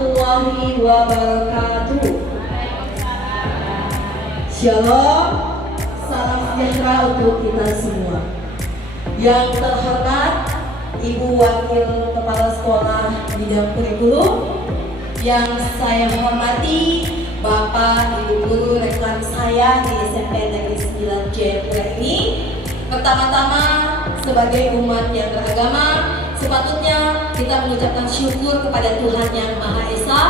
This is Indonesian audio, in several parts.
warahmatullahi wabarakatuh. Shalom, salam sejahtera untuk kita semua. Yang terhormat Ibu Wakil Kepala Sekolah Bidang Kurikulum, yang saya hormati Bapak, Ibu Guru, rekan saya di SMP Negeri 9 Jayapura ini. Pertama-tama, sebagai umat yang beragama, sepatutnya kita mengucapkan syukur kepada Tuhan Yang Maha Esa,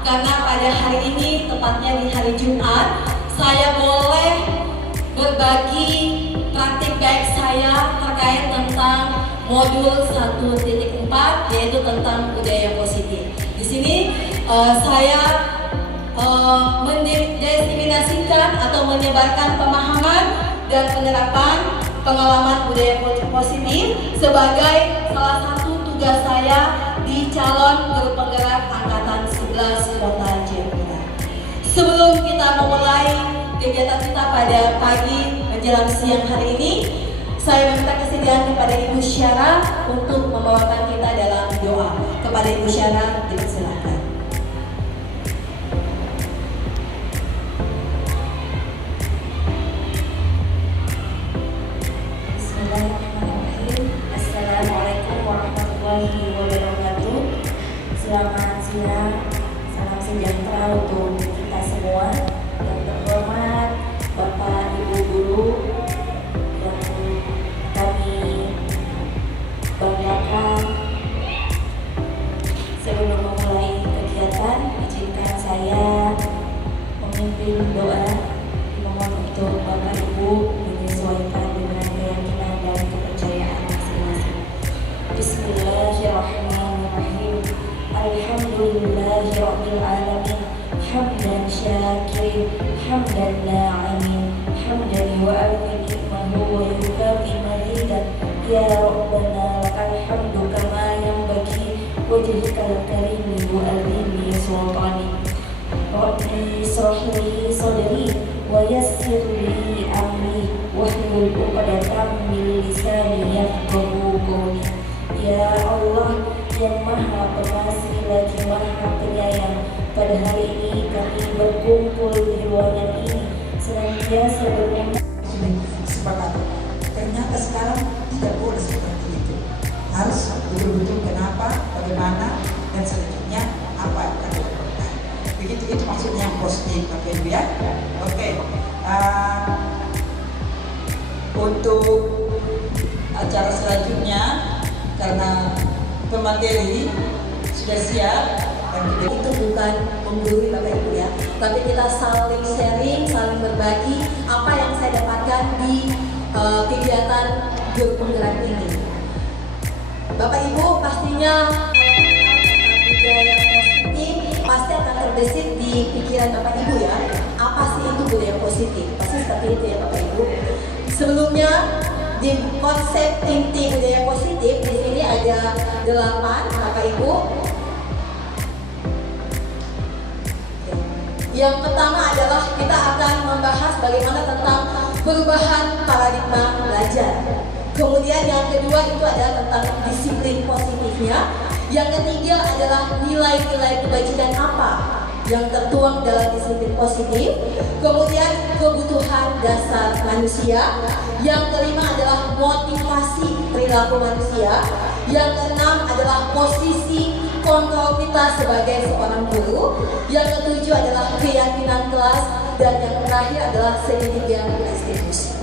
karena pada hari ini, tepatnya di hari Jumat, saya boleh berbagi praktik baik saya terkait tentang modul 1.4, yaitu tentang budaya positif. Di sini saya mendefinisikan atau menyebarkan pemahaman dan penerapan pengalaman budaya positif sebagai salah satu tugas saya di calon guru penggerak angkatan 11 Kota Jayapura. Sebelum kita memulai kegiatan kita pada pagi menjelang siang hari ini, saya meminta kesediaan kepada Ibu Syara untuk membawakan kita dalam doa. Kepada Ibu Syara, dipersilakan. Assalamualaikum warahmatullahi wabarakatuh. Selamat siang, salam sejahtera untuk kita semua. Yang terhormat Bapak Ibu Guru yang kami banggakan, sebelum memulai kegiatan, izinkan saya memimpin doa. Mohon untuk Bapak Ibu menyesuaikan dengan keyakinan dan kepercayaan masing-masing. Bismillahirrahmanirrahim. Alhamdulillahirabbil alamin. Hamdan syakirin, hamdan na'imin, hamdan yu'afi ni'mahu wa yukafi mazidah. Ya Rabbana lakal hamdu kama yanbaghi wajhikal karimi wa azimi sultani. Rabbi ishrah li sadri wa yassir li amri wahlul 'uqdatam min lisani yafqahu qawli. Ya Allah yang Maha Pengasih lagi Maha Penyayang, pada hari ini kami berkumpul di ruangan ini senantiasa bermohon. Sepakat. Ternyata sekarang tidak boleh seperti itu. Harus betul-betul kenapa, bagaimana, dan selanjutnya apa yang akan dilakukan. Begitu, itu maksudnya yang positif, Bapak Ibu ya. Oke. Untuk acara selanjutnya, karena pemateri sudah siap, dan Itu bukan menggurui Bapak Ibu ya, tapi kita saling sharing, saling berbagi apa yang saya dapatkan di kegiatan guru penggerak ini. Bapak Ibu pastinya budaya positif pasti akan terbesit di pikiran Bapak Ibu ya. Apa sih itu budaya positif? Pasti seperti itu ya Bapak Ibu. Sebelumnya di konsep inti budaya positif di sini ada 8 Bapak Ibu. Yang pertama adalah kita akan membahas bagaimana tentang perubahan paradigma belajar. Kemudian yang kedua itu adalah tentang disiplin positifnya. Yang ketiga adalah nilai-nilai kebajikan apa yang tertuang dalam disiplin positif. Kemudian kebutuhan dasar manusia. Yang kelima adalah motivasi perilaku manusia. Yang keenam adalah posisi kontrol kita sebagai seorang guru. Yang ketujuh adalah keyakinan kelas. Dan yang terakhir adalah segitiga restitusi.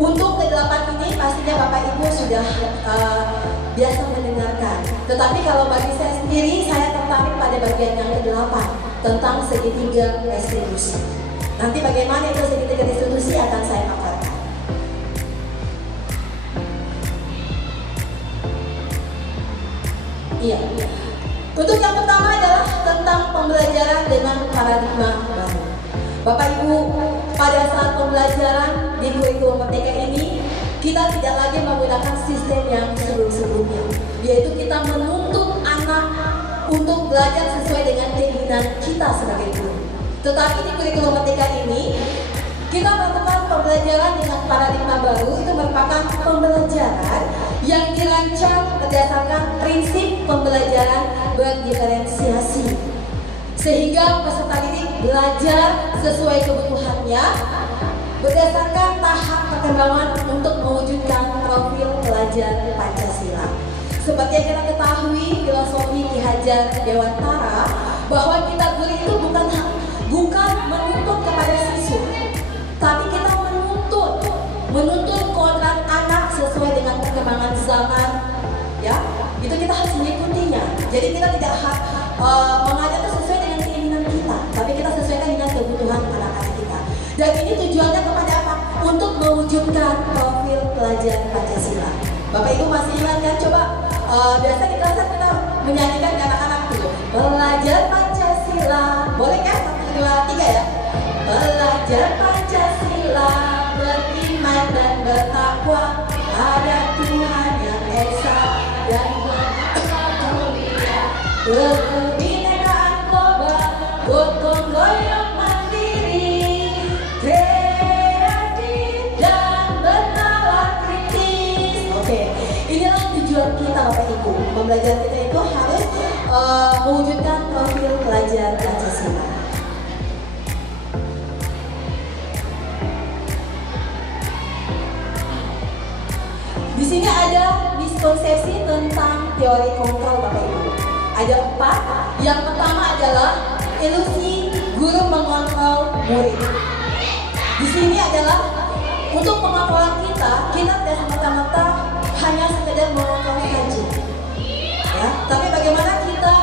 Untuk ke-8 ini pastinya Bapak Ibu sudah biasa mendengarkan. Tetapi kalau bagi saya sendiri, saya tertarik pada bagian yang ke-8 tentang segitiga restitusi. Nanti bagaimana itu segitiga restitusi akan saya paparkan. Iya. Untuk yang pertama adalah tentang pembelajaran dengan paradigma baru. Bapak Ibu, pada saat pembelajaran di kurikulum Merdeka ini, kita tidak lagi menggunakan sistem yang sebelum-sebelumnya, yaitu kita menuntut anak untuk belajar sesuai dengan keinginan kita sebagai guru. Tetapi di kurikulum Merdeka ini, kita melakukan pembelajaran dengan paradigma baru. Itu merupakan pembelajaran yang dirancang berdasarkan prinsip pembelajaran berdiferensiasi, sehingga peserta didik belajar sesuai kebutuhannya berdasarkan tahap perkembangan untuk mewujudkan profil pelajar Pancasila. Seperti yang kita ketahui, filosofi Ki Hajar Dewantara bahwa kita guru itu bukan menuntut kepada siswa, tapi kita menuntut kodrat anak sesuai dengan perkembangan zaman, ya. Itu kita harus mengikutinya. Jadi kita tidak mengajar itu sesuai dengan keinginan kita, tapi kita sesuaikan dengan kebutuhan anak-anak kita. Dan ini tujuannya kepada apa? Untuk mewujudkan profil pelajar Pancasila. Bapak Ibu masih ingat kan? Coba biasa di kelas kita menyanyikan ke anak-anak dulu. Belajar Pancasila. Boleh kan? 1, 2, 3 ya. Belajar Pancasila, beriman dan bertakwa pada Tuhan yang Esa dan mulia. Kebinekaan global, gotong royong mandiri, kreatif dan bernalar kritis. Oke, inilah tujuan kita Bapak Ibu. Pembelajaran kita itu harus mewujudkan profil pelajar Pancasila. Di sini ada miskonsepsi tentang teori kontrol Bapak Ibu. Ada 4. Yang pertama adalah ilusi guru mengontrol murid. Di sini adalah untuk pengontrolan kita tidak semata-mata hanya sekedar mengontrol saja. Ya, tapi bagaimana kita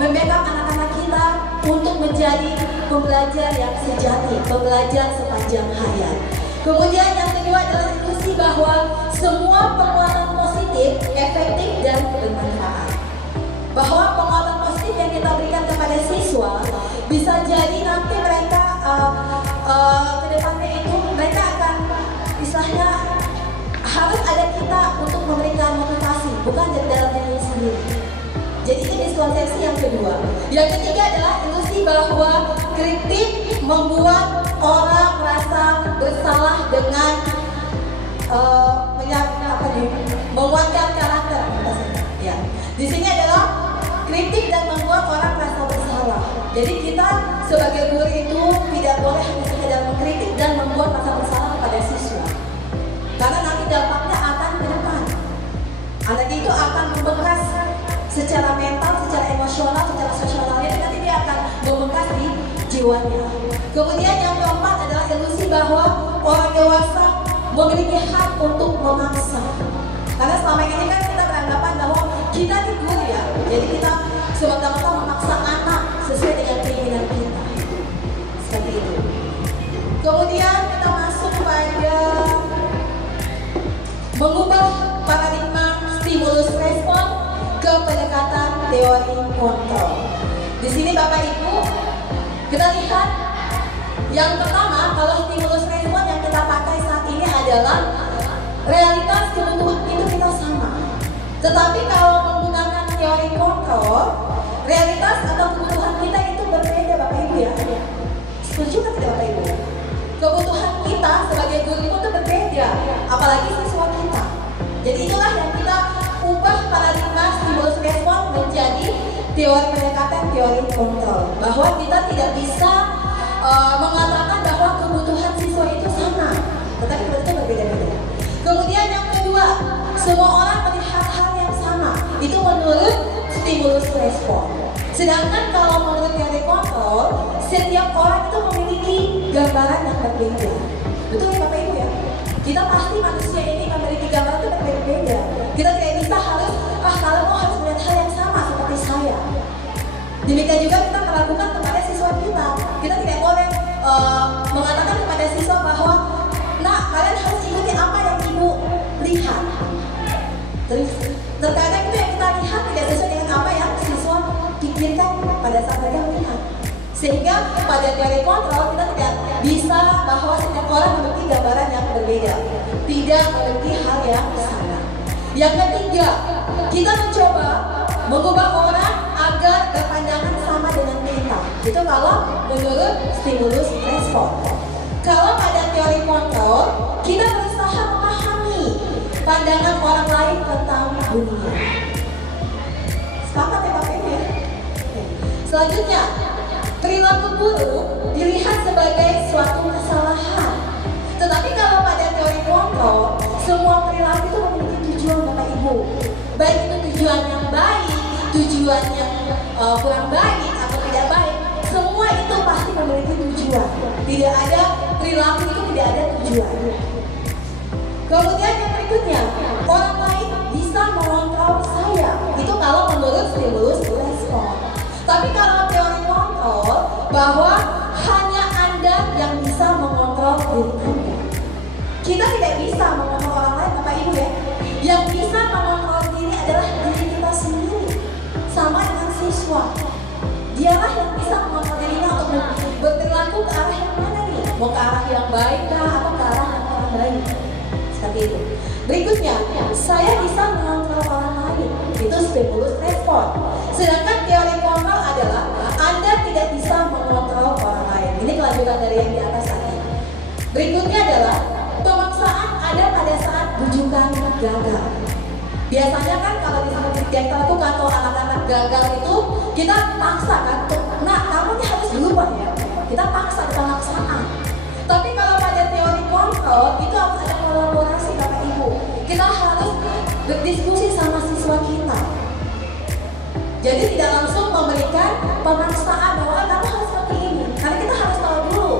membackup anak-anak kita untuk menjadi pembelajar yang sejati, pembelajar sepanjang hayat. Kemudian yang kedua adalah ilusi bahwa semua penguatan positif, efektif dan bermanfaat. Bahwa penguatan positif yang kita berikan kepada siswa bisa jadi nanti mereka ke depannya itu mereka akan istilahnya harus ada kita untuk memberikan motivasi, bukan dari dalam diri sendiri. Jadi ini miskonsepsi yang kedua. Yang ketiga adalah ilusi bahwa kritik membuat orang merasa bersalah dengan menguatkan karakter. Ya. Di sini adalah kritik dan membuat orang merasa bersalah. Jadi kita sebagai guru itu tidak boleh hanya sekedar mengkritik dan membuat rasa bersalah kepada siswa. Karena nanti dampaknya akan ke depan. Anak itu akan membekas secara mental, secara emosional, secara sosialnya, nanti dia akan membekas di jiwanya. Kemudian yang keempat adalah ilusi bahwa orang dewasa memiliki hak untuk memaksa. Karena selama ini kan kita beranggapan bahwa kita di guru ya, jadi kita semata-mata memaksa anak sesuai dengan keinginan kita. Seperti itu. Kemudian kita masuk pada mengubah paradigma stimulus respon ke pendekatan teori kontrol. Di sini Bapak Ibu, kita lihat yang pertama, kalau stimulus respon yang kita pakai saat ini adalah realitas kebutuhan itu kita sama. Tetapi kalau menggunakan teori kontrol, realitas atau kebutuhan kita itu berbeda Bapak Ibu ya. Setuju kan tidak Bapak Ibu? Kebutuhan kita sebagai guru itu berbeda, apalagi siswa kita. Jadi itulah yang kita ubah paradigma stimulus respon menjadi teori pendekatan teori kontrol. Bahwa kita tidak bisa mengatakan bahwa kebutuhan siswa itu sama, tetapi itu berbeda-beda. Kemudian yang kedua, semua orang melihat hal yang sama. Itu menurut stimulus respon. Sedangkan kalau menurut teori kontrol, setiap orang itu memiliki gambaran yang berbeda. Betul ya Bapak Ibu ya? Kita pasti manusia ini memiliki gambaran itu berbeda. Kita tidak bisa kalau mau harus melihat hal yang sama seperti saya. Demikian juga kita melakukan kepada siswa kita. Kita tidak boleh mengatakan kepada siswa bahwa, nah kalian harus ikuti apa yang ibu lihat. Terkadang itu yang kita lihat tidak sesuai dengan apa yang siswa pikirkan pada saat mereka melihat. Sehingga pada teori kontrol kita tidak bisa bahwa setiap orang memiliki gambaran yang berbeda, tidak memiliki hal yang sama. Yang ketiga, kita mencoba mengubah orang agar berpandangan sama dengan kita. Itu kalau menurut stimulus respon. Kalau pada teori kontrol, kita berusaha memahami pandangan orang lain tentang dunia. Sepakat ya Bapak Ibu ya? Oke. Selanjutnya, perilaku buruk dilihat sebagai suatu kesalahan. Tetapi kalau pada teori kontrol, semua perilaku itu memiliki tujuan Bapak Ibu. Baik itu tujuan yang baik, tujuan yang kurang baik atau tidak baik, semua itu pasti memiliki tujuan. Tidak ada perilaku itu tidak ada tujuan. Kemudian yang berikutnya, orang lain bisa mengontrol saya. Itu kalau menurut stimulus respon. Tapi kalau teori kontrol, bahwa hanya Anda yang bisa mengontrol diri Anda. Kita tidak bisa mengontrol orang lain, Bapak Ibu ya. Yang bisa mengontrol diri adalah diri kita sendiri. Sama dengan siswa. Dialah yang bisa mengontrol dirinya untuk berperilaku ke arah yang mana nih? Mau ke arah yang baik kah atau ke arah yang kurang baik? Seperti itu. Berikutnya, saya bisa mengontrol orang lain. Itu stimulus respon. Sedangkan teori kontrol adalah Anda tidak bisa mengontrol orang lain. Ini kelanjutan dari yang di atas tadi. Berikutnya adalah pemaksaan ada pada saat bujukan gagal. Biasanya kan kalau di kita lakukan kalau anak-anak gagal itu kita paksa kan, nah kamu ini harus berubah ya. Kita paksa pemaksaan. Tapi kalau pada teori kontrol itu harus ada kolaborasi Bapak Ibu. Kita harus berdiskusi sama siswa kita. Jadi tidak langsung memberikan pemaksaan bahwa kamu harus seperti ini. Karena kita harus tahu dulu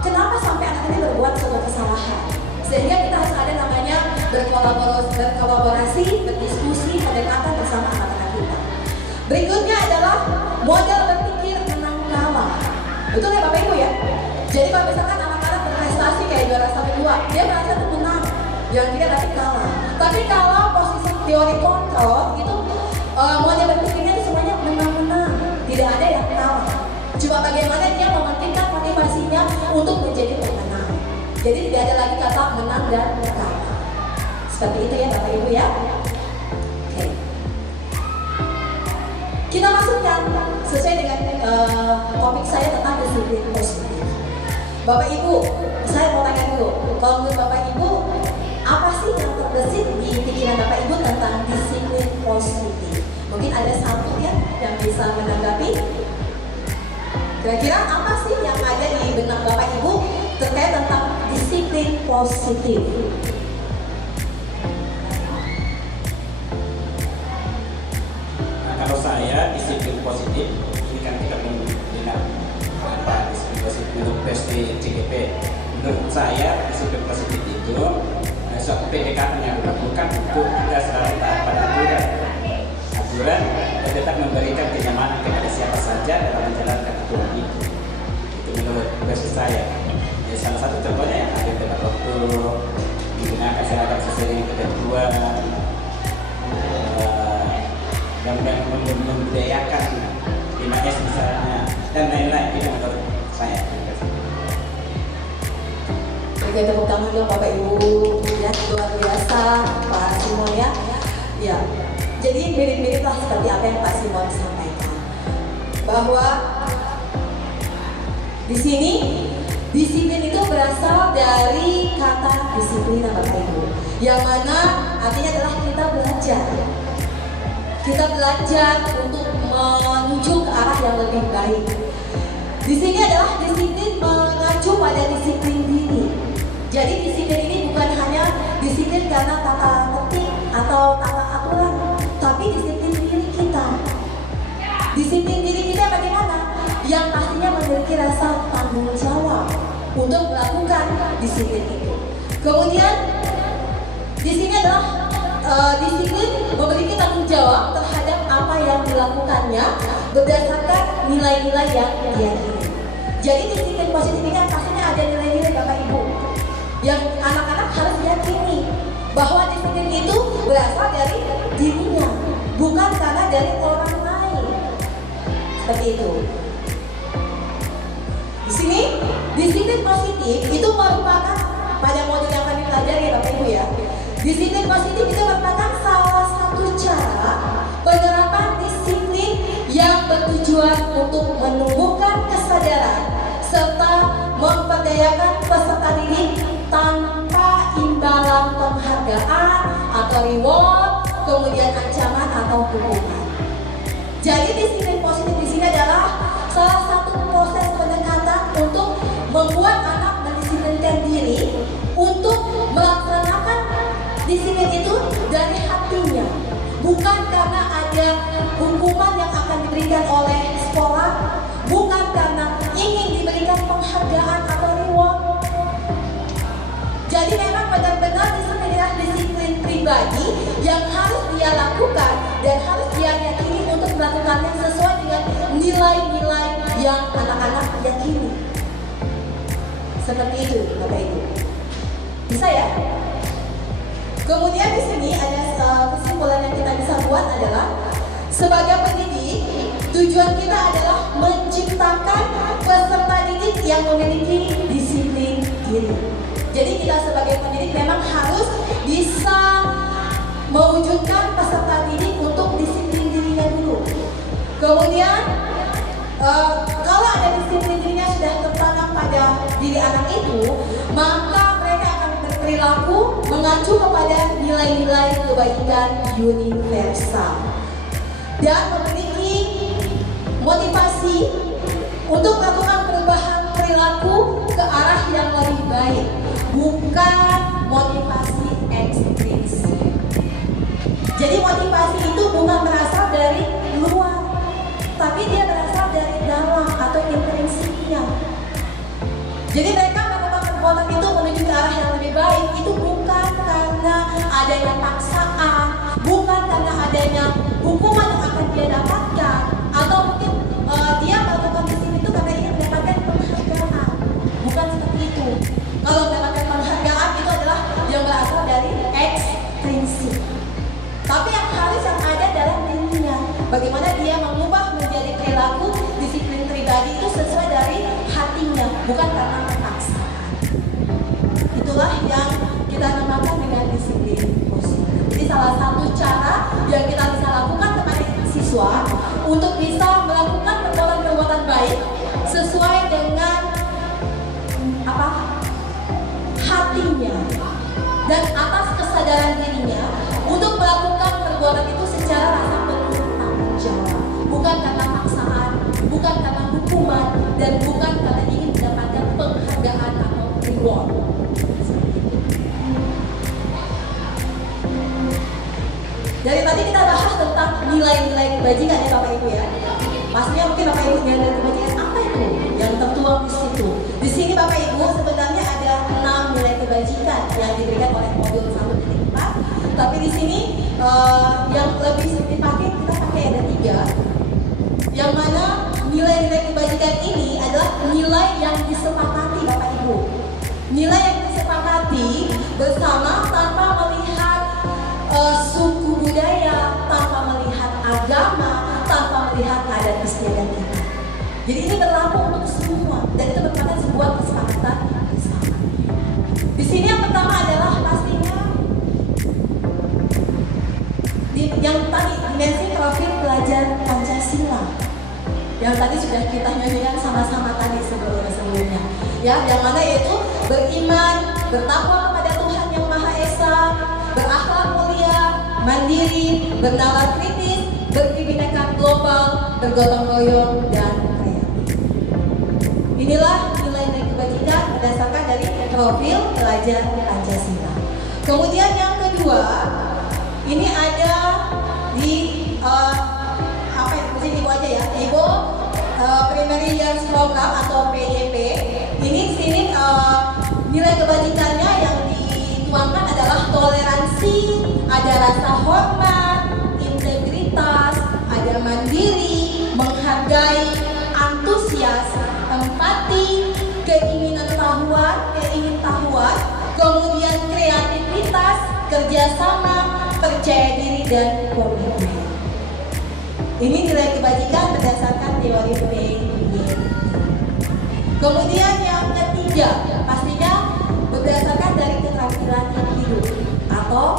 kenapa sampai anak ini berbuat suatu kesalahan. Sehingga kita harus ada namanya berkolaborasi, berdiskusi, pendekatan bersama anak-anak kita. Berikutnya adalah model berpikir menang kalah. Betul ya Bapak Ibu ya? Jadi kalau misalkan anak-anak berprestasi kayak juara 1-2, dia merasa itu menang, jangan tidak tapi kalah. Tapi kalau posisi teori kontrol itu model berpikirnya itu semuanya menang-menang, tidak ada yang kalah. Cuma bagaimana dia mementingkan motivasinya untuk menjadi pemenang. Jadi tidak ada lagi kata menang dan kalah. Seperti itu ya Bapak Ibu ya. Oke. Kita masukkan sesuai dengan topik saya tentang disiplin positif. Bapak Ibu, saya mau tanya dulu. Kalau menurut Bapak Ibu, apa sih yang terbesit di pikiran Bapak Ibu tentang disiplin positif? Mungkin ada satu ya yang bisa menanggapi. Kira-kira apa sih yang ada di benak Bapak Ibu terkait tentang disiplin positif? Nah, kalau saya disiplin positif, ini kan kita mengenal apa disiplin positif menurut PSDCGP. Menurut saya disiplin positif itu suatu pendekatan yang dilakukan untuk kita selalu taat pada aturan dan tetap memberikan kenyamanan kepada siapa saja dalam menjalankan aturan itu. Itu menurut versi saya. Ya, salah satu contohnya yang ada tepat waktu menggunakan seragam sesuai dengan ketentuan dan membudayakan 5S misalnya dan lain-lain. Itu menurut saya. Oke, tepuk tangan dong Bapak Ibu ya, luar biasa Pak Simon ya. Ya, jadi mirip-mirip lah seperti apa yang Pak Simon sampaikan, bahwa di sini disiplin itu berasal dari kata disiplin Bapak Ibu, yang mana artinya adalah kita belajar. Kita belajar untuk menuju ke arah yang lebih baik. Di sini adalah disiplin mengacu pada disiplin diri. Jadi disiplin ini bukan hanya disiplin karena tata tertib atau tata aturan, tapi disiplin diri kita. Disiplin diri kita bagaimana? Yang pastinya memiliki rasa tanggung jawab untuk melakukan disiplin itu. Kemudian di sini adalah disiplin memiliki tanggung jawab terhadap apa yang dilakukannya berdasarkan nilai-nilai yang dia ingin. Jadi disiplin positif ini pastinya ada nilai-nilai Bapak Ibu yang anak-anak harus yakini bahwa disiplin itu berasal dari dirinya, bukan karena dari orang lain. Seperti itu. Di sini disiplin positif itu merupakan pada modul yang kami pelajari ya Bapak Ibu ya. Disiplin positif itu merupakan salah satu cara penerapan disiplin yang bertujuan untuk menumbuhkan kesadaran serta memperdayakan peserta didik tanpa imbalan penghargaan atau reward, kemudian ancaman atau hukuman. Jadi disiplin positif di sini adalah salah satu proses pendekatan untuk membuat anak mendisiplinkan diri untuk melaksanakan disiplin itu dari hatinya, bukan karena ada hukuman yang akan diberikan oleh sekolah, bukan karena ingin diberikan penghargaan atau reward. Jadi memang benar-benar disiplin adalah disiplin pribadi yang harus dia lakukan dan harus dia yakini untuk melakukannya sesuai dengan nilai-nilai yang anak-anak yakini. Seperti itu, Bapak Ibu. Bisa ya? Kemudian di sini ada kesimpulan yang kita bisa buat adalah sebagai pendidik, tujuan kita adalah menciptakan peserta didik yang memiliki disiplin diri. Jadi kita sebagai pendidik memang harus bisa mewujudkan peserta didik untuk disiplin dirinya dulu. Kemudian kalau ada disiplin dirinya sudah tertanam pada diri anak itu, maka mereka akan berperilaku mengacu kepada nilai-nilai kebaikan universal dan memiliki motivasi untuk melakukan perubahan perilaku ke arah yang lebih baik, bukan motivasi ekstrinsik. Jadi motivasi itu bukan berasal dari luar, tapi dia berasal dari dalam atau intrinsiknya. Jadi mereka melakukan perbuatan itu menuju ke arah yang lebih baik, itu bukan karena adanya paksaan, bukan karena adanya hukuman yang akan dia dapatkan, atau mungkin dia melakukan disiplin itu karena ingin mendapatkan penghargaan. Bukan seperti itu. Kalau mendapatkan penghargaan itu adalah yang berasal dari ekstrinsik. Tapi yang harus yang ada dalam dirinya, bagaimana dia mengubah menjadi perilaku disiplin pribadi itu sesuai dari hatinya, bukan karena paksaan. Itulah yang kita namakan dengan disiplin positif. Jadi salah satu cara yang kita bisa lakukan kepada siswa untuk bisa melakukan perbuatan-perbuatan baik sesuai dengan hatinya dan atas kesadaran dirinya untuk melakukan perbuatan itu secara rasa penuh tanggung jawab, bukan karena paksaan, bukan karena hukuman, dan bukan karena ingin mendapatkan penghargaan atau reward. Dari tadi kita bahas tentang nilai-nilai kebajikan ya Bapak Ibu ya. Pastinya mungkin Bapak Ibu nilai kebajikan apa itu yang tertuang di situ. Di sini Bapak Ibu sebenarnya ada 6 nilai kebajikan yang diberikan oleh modul 1.4. Tapi di sini yang lebih signifikan kita pakai ada 3. Yang mana nilai-nilai kebajikan ini adalah nilai yang disepakati Bapak Ibu. Nilai yang disepakati bersama tanpa melihat suku budaya, tanpa melihat agama, tanpa melihat adat istiadat kita. Jadi ini berlaku untuk semua dan itu merupakan sebuah kesepakatan bersama. Di sini yang pertama adalah pastinya yang tadi dimensi profil pelajar Pancasila. Yang tadi sudah kita nyanyikan sama-sama tadi sebelumnya. Ya, yang mana yaitu beriman, bertakwa kepada Tuhan Yang Maha Esa, berakhlak mulia, mandiri, bernalar kritis, berkebinekaan global, bergotong royong, dan kreatif. Inilah nilai-nilai kebajikan berdasarkan dari profil pelajar Pancasila. Kemudian yang kedua, ini ada di mungkin Ibu aja ya, Ibu Primary Years Program atau PYP. Ini di sini nilai kebajikannya yang dituangkan adalah toleransi, ada rasa hormat, integritas, ada mandiri, menghargai, antusias, empati, keinginan tahuan, kemudian kreativitas, kerjasama, percaya diri, dan komitmen. Ini nilai kebajikan berdasarkan teori PYP. Kemudian yang ketiga, pastinya berdasarkan dari keterampilan hidup atau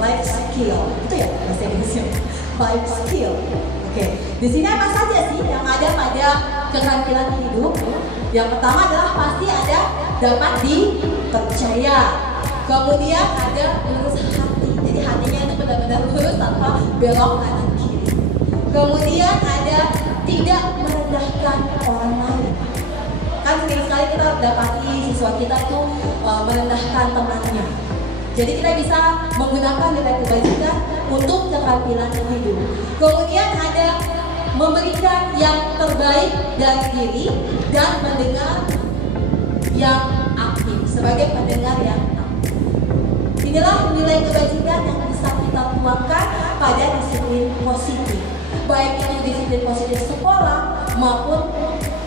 life skill. Itu ya bahasa Inggrisnya, life skill. Oke, di sini apa saja sih yang ada pada keterampilan hidup? Yang pertama adalah pasti ada dapat dipercaya. Kemudian ada lurus hati. Jadi hati benar-benar lurus tanpa belok kanan kiri. Kemudian ada tidak merendahkan orang lain. Kan sering sekali kita dapati siswa kita itu merendahkan temannya. Jadi kita bisa menggunakan nilai kebajikan untuk keterampilan hidup. Kemudian ada memberikan yang terbaik dari diri dan mendengar yang aktif sebagai pendengar yang aktif. Inilah nilai kebajikan yang bisa kita tuangkan pada disiplin positif, baik itu disiplin positif sekolah maupun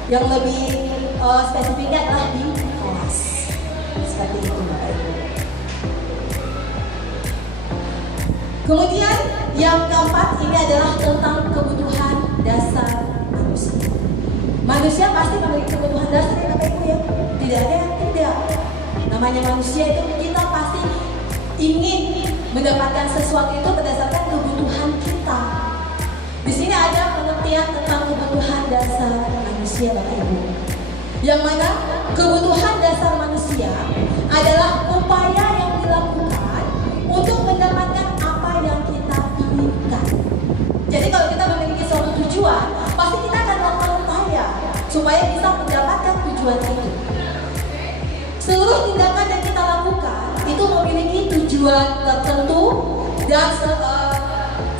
yang lebih spesifiknya adalah di kelas. Seperti itu Bapak Ibu. Kemudian yang keempat ini adalah tentang kebutuhan dasar manusia. Manusia pasti memiliki kebutuhan dasar ya Bapak Ibu ya. Tidak ada yang tidak. Namanya manusia itu kita pasti ingin mendapatkan sesuatu itu berdasarkan kebutuhan kita. Di sini ada pengertian tentang kebutuhan dasar manusia Bapak Ibu. Yang mana kebutuhan dasar manusia adalah upaya yang dilakukan untuk mendapatkan apa yang kita inginkan. Jadi kalau kita memiliki suatu tujuan, pasti kita akan melakukan upaya supaya bisa mendapatkan tujuan itu. Seluruh tindakan yang kita lakukan itu memiliki tujuan tertentu dan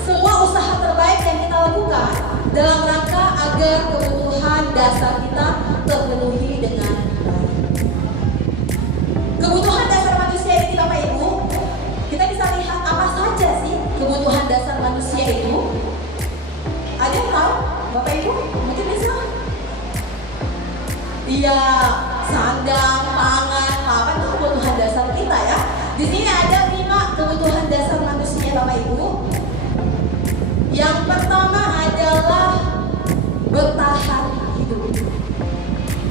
semua usaha terbaik yang kita lakukan dalam rangka agar kebutuhan dasar kita terpenuhi dengan baik. Kebutuhan dasar manusia ini Bapak Ibu, kita bisa lihat apa saja sih kebutuhan dasar manusia itu. Ada yang tahu Bapak Ibu? Mungkin bisa? Iya, sandang, pangan, apa itu kebutuhan dasar kita ya. Di sini ada 5 kebutuhan dasar manusia Bapak Ibu. Yang pertama adalah bertahan hidup.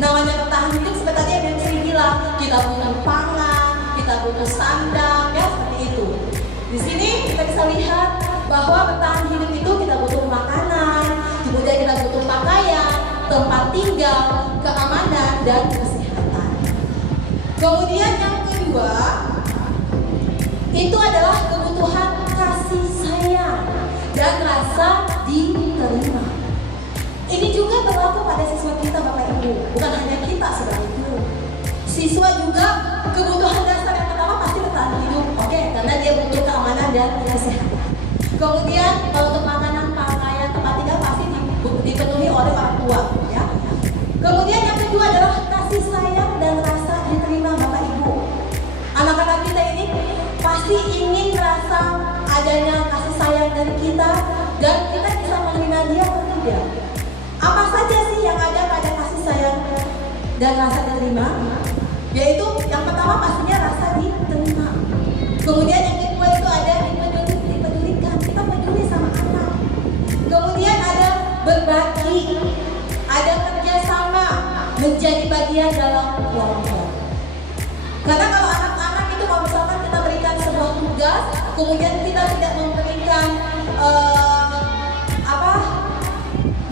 Namanya bertahan hidup seperti tadi yang saya bilang, kita butuh pangan, kita butuh sandang, ya seperti itu. Di sini kita bisa lihat bahwa bertahan hidup itu kita butuh makanan, kemudian kita butuh pakaian, tempat tinggal, keamanan dan kesehatan. Kemudian yang kedua itu adalah kebutuhan kasih sayang dan rasa diterima. Ini juga berlaku pada siswa kita Bapak Ibu, bukan hanya kita sebagai guru. Siswa juga kebutuhan dasar yang pertama pasti bertahan hidup, oke, karena dia butuh keamanan dan kesehatan. Kemudian kalau untuk makanan, pakaian, tempat tinggal pasti dipenuhi oleh orang tua, ya. Kemudian yang kedua adalah kasih sayang dan rasa diterima Bapak Ibu. Anak-anak kita ini pasti ingin rasa adanya kasih sayang dari kita dan kita bisa menerima dia atau tidak. Apa saja sih yang ada pada kasih sayang dan rasa diterima? Yaitu yang pertama pastinya rasa diterima. Kemudian yang kedua itu ada dipedulikan, kita peduli sama anak. Kemudian ada berbagi, ada kerjasama, menjadi bagian dalam keluarga. Karena kalau anak-anak itu kalau misalkan kita berikan sebuah tugas, kemudian kita tidak memberikan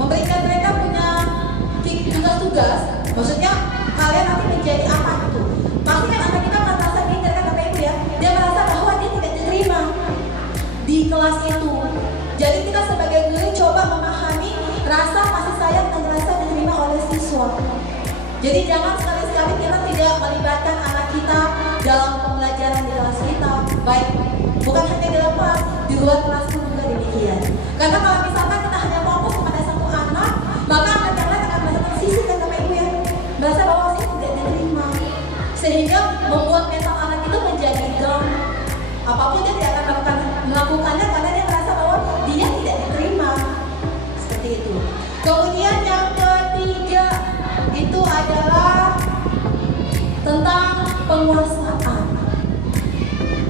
memberikan mereka punya tugas-tugas, maksudnya kalian nanti menjadi apa gitu. Pasti kan anak kita akan merasa minder kan Bapak Ibu ya, dia merasa bahwa dia tidak diterima di kelas itu. Jadi kita sebagai guru coba memahami rasa kasih sayang dan rasa diterima oleh siswa. Jadi jangan sekali-sekali kita tidak melibatkan anak kita dalam pembelajaran di kelas kita, baik bukan hanya di dalam kelas, di luar kelas pun juga demikian. Karena kalau misalkan kita hanya fokus kepada satu anak, maka anak yang lain akan merasa tersisih kan Bapak Ibu ya, merasa bahwa saya tidak diterima, sehingga membuat mental anak itu menjadi down. Apapun dia tidak akan melakukannya karena dia merasa bahwa dia tidak diterima. Seperti itu. Kemudian yang ketiga itu adalah tentang penguasaan.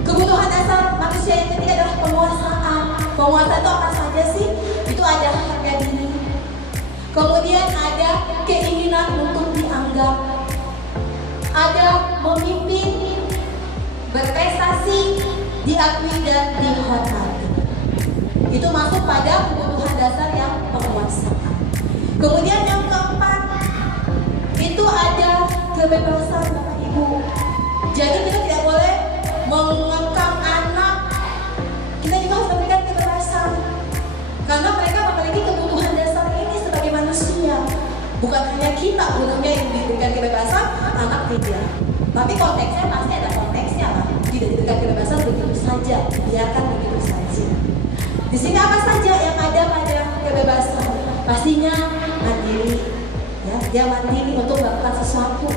Kebutuhan dasar manusia yang ketiga adalah penguasaan. Penguasaan itu apa saja sih? Itu ada harga diri. Kemudian ada keinginan untuk dianggap. Ada memimpin, berprestasi, diakui dan dihormati. Itu masuk pada kebutuhan dasar yang penguasaan. Kemudian yang keempat itu ada kebebasan Bapak Ibu. Jadi kita tidak boleh mengekang anak. Kita juga harus Bukan hanya kita gurunya yang diberikan kebebasan, anak tidak. Tapi konteksnya pasti ada konteksnya lah. Tidak diberikan kebebasan begitu saja, biarkan begitu saja. Di sini apa saja yang ada pada kebebasan? Pastinya mandiri, ya, dia mandiri untuk melakukan sesuatu.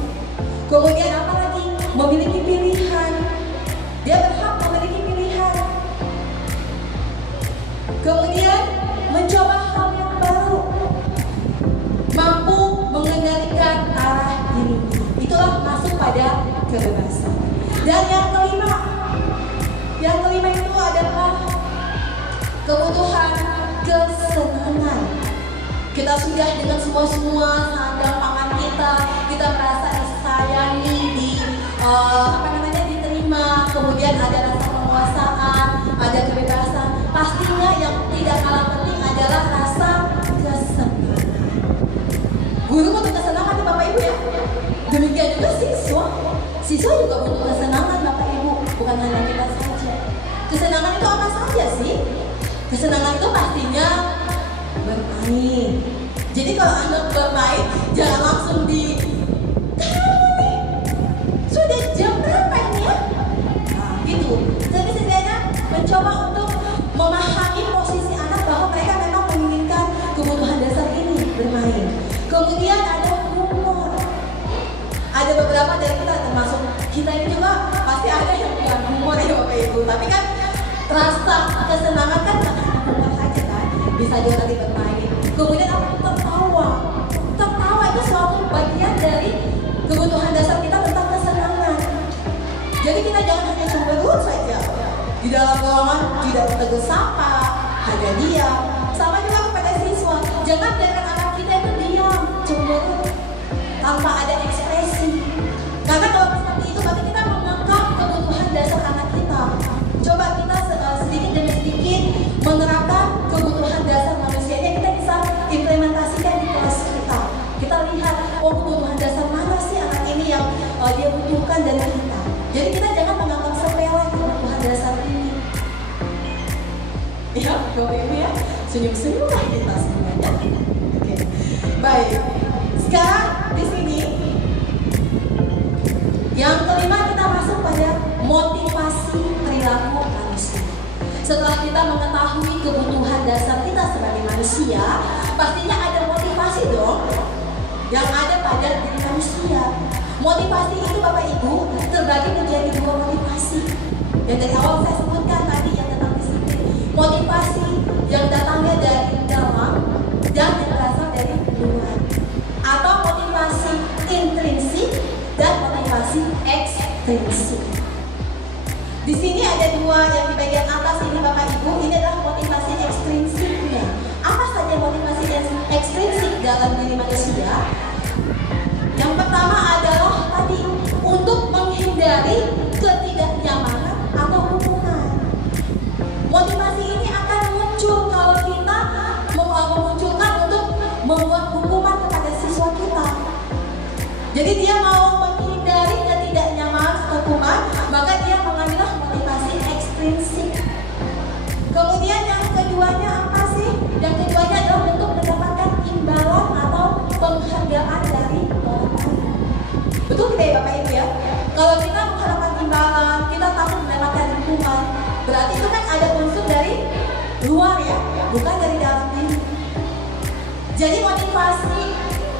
Kemudian apa lagi? Memiliki pilihan. Dia berhak memiliki pilihan. Kemudian mencoba hal yang baru, mampu mengendalikan arah dirinya. Itulah masuk pada kebebasan. Dan yang kelima itu adalah kebutuhan kesenangan. Kita sudah dengan semua sandang pangan kita merasa disayangi, diterima, kemudian ada rasa penguasaan, ada kebebasan. Pastinya yang tidak kalah penting adalah rasa kesenangan. Guru butuh kesenangan ya Bapak Ibu ya. Demikian juga siswa juga butuh kesenangan Bapak Ibu, bukan hanya kita saja. Kesenangan itu apa saja sih? Kesenangan itu pastinya bermain. Jadi kalau anak bermain jangan langsung sudah jam berapa ini ya? Nah, gitu. Jadi setidaknya mencoba untuk memahami posisi anak bahwa mereka memang menginginkan kebutuhan dasar ini, bermain. Kemudian ada humor. Ada beberapa dari kita, termasuk kita ini juga pasti ada yang bukan humor ya Bapak Ibu. Tapi kan rasa kesenangan kan bukan hanya humor saja kan, bisa juga tadi bermain. Kemudian apa? Tertawa itu suatu bagian dari kebutuhan dasar kita tentang kesenangan. Jadi kita jangan hanya cemberut saja di dalam ruangan, tidak tegur sapa, hanya diam. Sama juga kepada siswa, jangan biarkan anak kita itu diam, cemberut, tanpa ada ekspresi. Karena kalau seperti itu berarti kita mengangkat kebutuhan dasar anak kita. Coba kita sedikit demi sedikit menerapkan kebutuhan dasar manusianya, kita bisa implementasikan di kelas kita. Kita lihat, kebutuhan dasar mana sih anak ini yang dia butuhkan dari kita. Jadi kita jangan menganggap sepele kebutuhan dasar ini. Ya, Bapak Ibu ya, senyum-senyum lah kita semuanya. Oke, baik. Sekarang di sini yang kelima kita masuk pada motivasi perilaku manusia. Setelah kita mengetahui kebutuhan dasar kita sebagai manusia, pastinya ada motivasi dong yang ada pada diri manusia. Motivasi itu Bapak Ibu terbagi menjadi dua motivasi. Yang dari awal saya sebutkan tadi yang tentang disiplin. Motivasi yang datangnya dari dalam dan yang berasal dari luar. Atau motivasi intrinsik dan motivasi ekstrinsik. Di sini ada dua yang di bagian atas ini Bapak Ibu, ini adalah motivasi ekstrinsiknya. Apa saja motivasi ekstrinsik dalam diri manusia? Yang pertama adalah tadi untuk menghindari ketidaknyamanan atau hubungan. Motivasi ini akan muncul kalau kita memunculkan untuk membuat hukuman kepada siswa kita. Jadi dia mau menghindari ketidaknyamanan atau hukuman, maka dia mengambil motivasi ekstrinsik. Kemudian yang keduanya apa sih? Yang keduanya adalah untuk mendapatkan imbalan atau penghargaan dari orang lain. Betul tidak ya Bapak Ibu ya? Kalau kita mengharapkan imbalan, kita takut mendapatkan hukuman, berarti itu kan ada unsur dari luar ya, bukan dari dalam diri. Jadi motivasi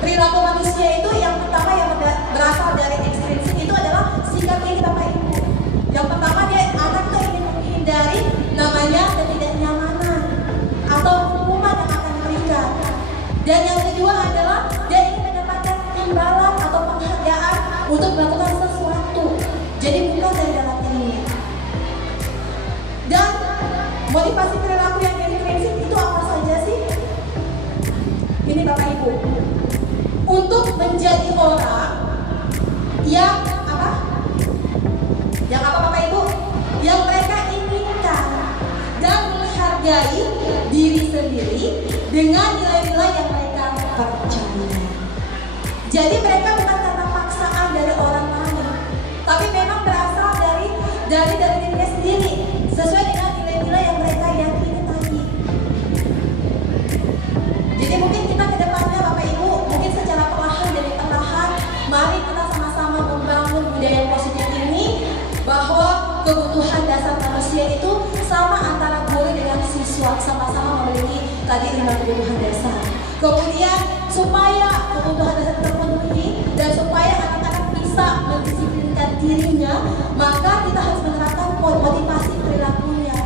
perilaku manusia itu yang pertama yang berasal dari ekstrinsik itu adalah sikap ini Bapak Ibu. Yang pertama dia anak itu ingin menghindari namanya ketidaknyamanan atau hukuman yang akan diberikan. Dan yang kedua adalah dia ingin mendapatkan imbalan atau penghargaan untuk melakukan sesuatu. Jadi bukan dari dalam dirinya. Dan motivasi perilaku yang intrinsik itu apa saja sih? Ini Bapak Ibu, untuk menjadi orang yang apa? Yang apa Bapak Ibu? Yang mereka inginkan dan menghargai diri sendiri dengan nilai-nilai yang mereka percaya. Jadi mereka bukan karena paksaan dari orang lain, tapi memang berasal dari dirinya sendiri, sesuai dengan nilai-nilai yang mereka yakini tadi. Jadi mungkin kita ke depannya Bapak Ibu, mungkin secara manusia itu sama antara guru dengan siswa, sama-sama memiliki tadi 5 kebutuhan dasar. Kemudian supaya kebutuhan dasar terpenuhi dan supaya anak-anak bisa mendisiplinkan dirinya, maka kita harus menerapkan motivasi perilakunya.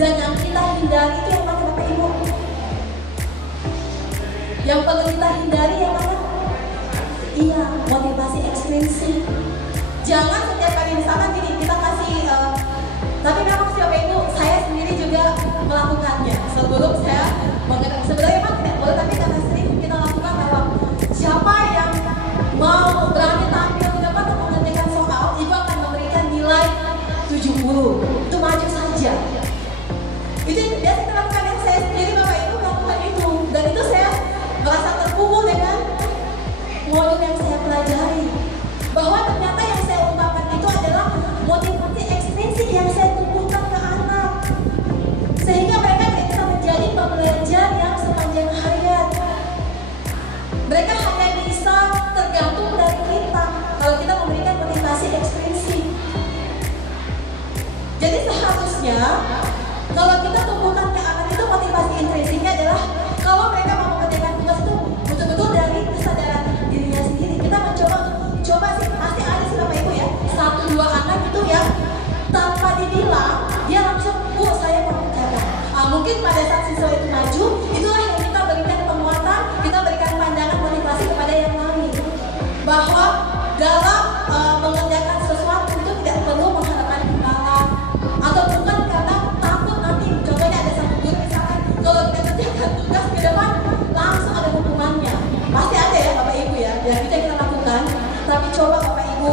Dan yang kita hindari itu yang mana Bapak Ibu? Yang perlu kita hindari yang mana? Iya, motivasi ekstrinsik. Jangan setiap kali misalkan gini, kita kasih tapi memang sih Bapak Ibu, saya sendiri juga melakukannya. Sebelum saya sebenarnya memang tidak boleh, tapi karena sering kita lakukan bahwa siapa yang mau berani tampil di depan untuk mengerjakan soal, Ibu akan memberikan nilai 70. Itu maju saja. Itu biasa kita lakukan, yang saya sendiri Bapak Ibu melakukan itu. Dan itu saya merasa terpukul dengan modul yang saya pelajari. Bahwa ternyata yang saya ungkapkan itu adalah motivasi ekstrinsik yang saya tumbuhkan ke anak, sehingga mereka tidak bisa menjadi pembelajar yang sepanjang hayat. Mereka hanya bisa tergantung dari kita kalau kita memberikan motivasi ekstrinsik. Jadi seharusnya kalau kita tumbuhkan ke anak itu motivasi intrinsiknya adalah kalau mereka mau mengerjakan tugas itu betul-betul dari kesadaran dirinya sendiri. Kita mencoba sih, pasti ada sih Bapak Ibu ya, 1-2 anak itu yang tanpa dibilang dia langsung, Bu saya mau mengerjakan. Mungkin pada saat siswa itu maju, itulah yang kita berikan penguatan, kita berikan pandangan motivasi kepada yang lain, bahwa dalam mengerjakan sesuatu itu tidak perlu mengharapkan imbalan, atau bukan karena takut nanti. Contohnya ada satu guru misalkan, kalau kita kerjakan tugas ke depan langsung ada hukumannya. Pasti ada ya Bapak Ibu ya, yang kita lakukan. Tapi coba Bapak Ibu,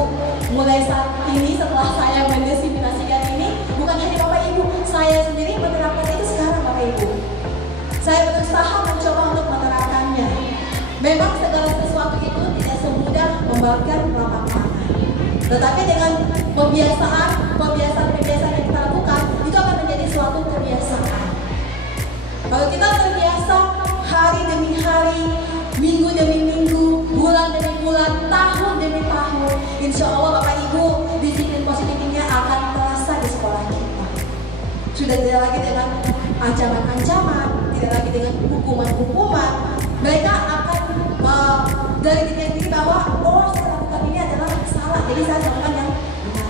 mulai saat ini setelah saya mendiseminasikan ini, bukan hanya Bapak Ibu, saya sendiri menerapkan itu sekarang Bapak Ibu. Saya berusaha mencoba untuk menerapkannya. Memang segala sesuatu itu tidak semudah membakar telapak tangan. Tetapi dengan pembiasaan yang kita lakukan, itu akan menjadi suatu kebiasaan. Kalau kita terbiasa hari demi hari, minggu demi minggu, bulan demi bulan, tahun demi tahun, insya Allah Bapak Ibu, disiplin positifnya akan terasa di sekolah kita. Sudah tidak lagi dengan ancaman-ancaman, tidak lagi dengan hukuman-hukuman. Mereka akan dari dirinya sendiri bahwa saya lakukan ini adalah salah, jadi saya lakukan yang benar.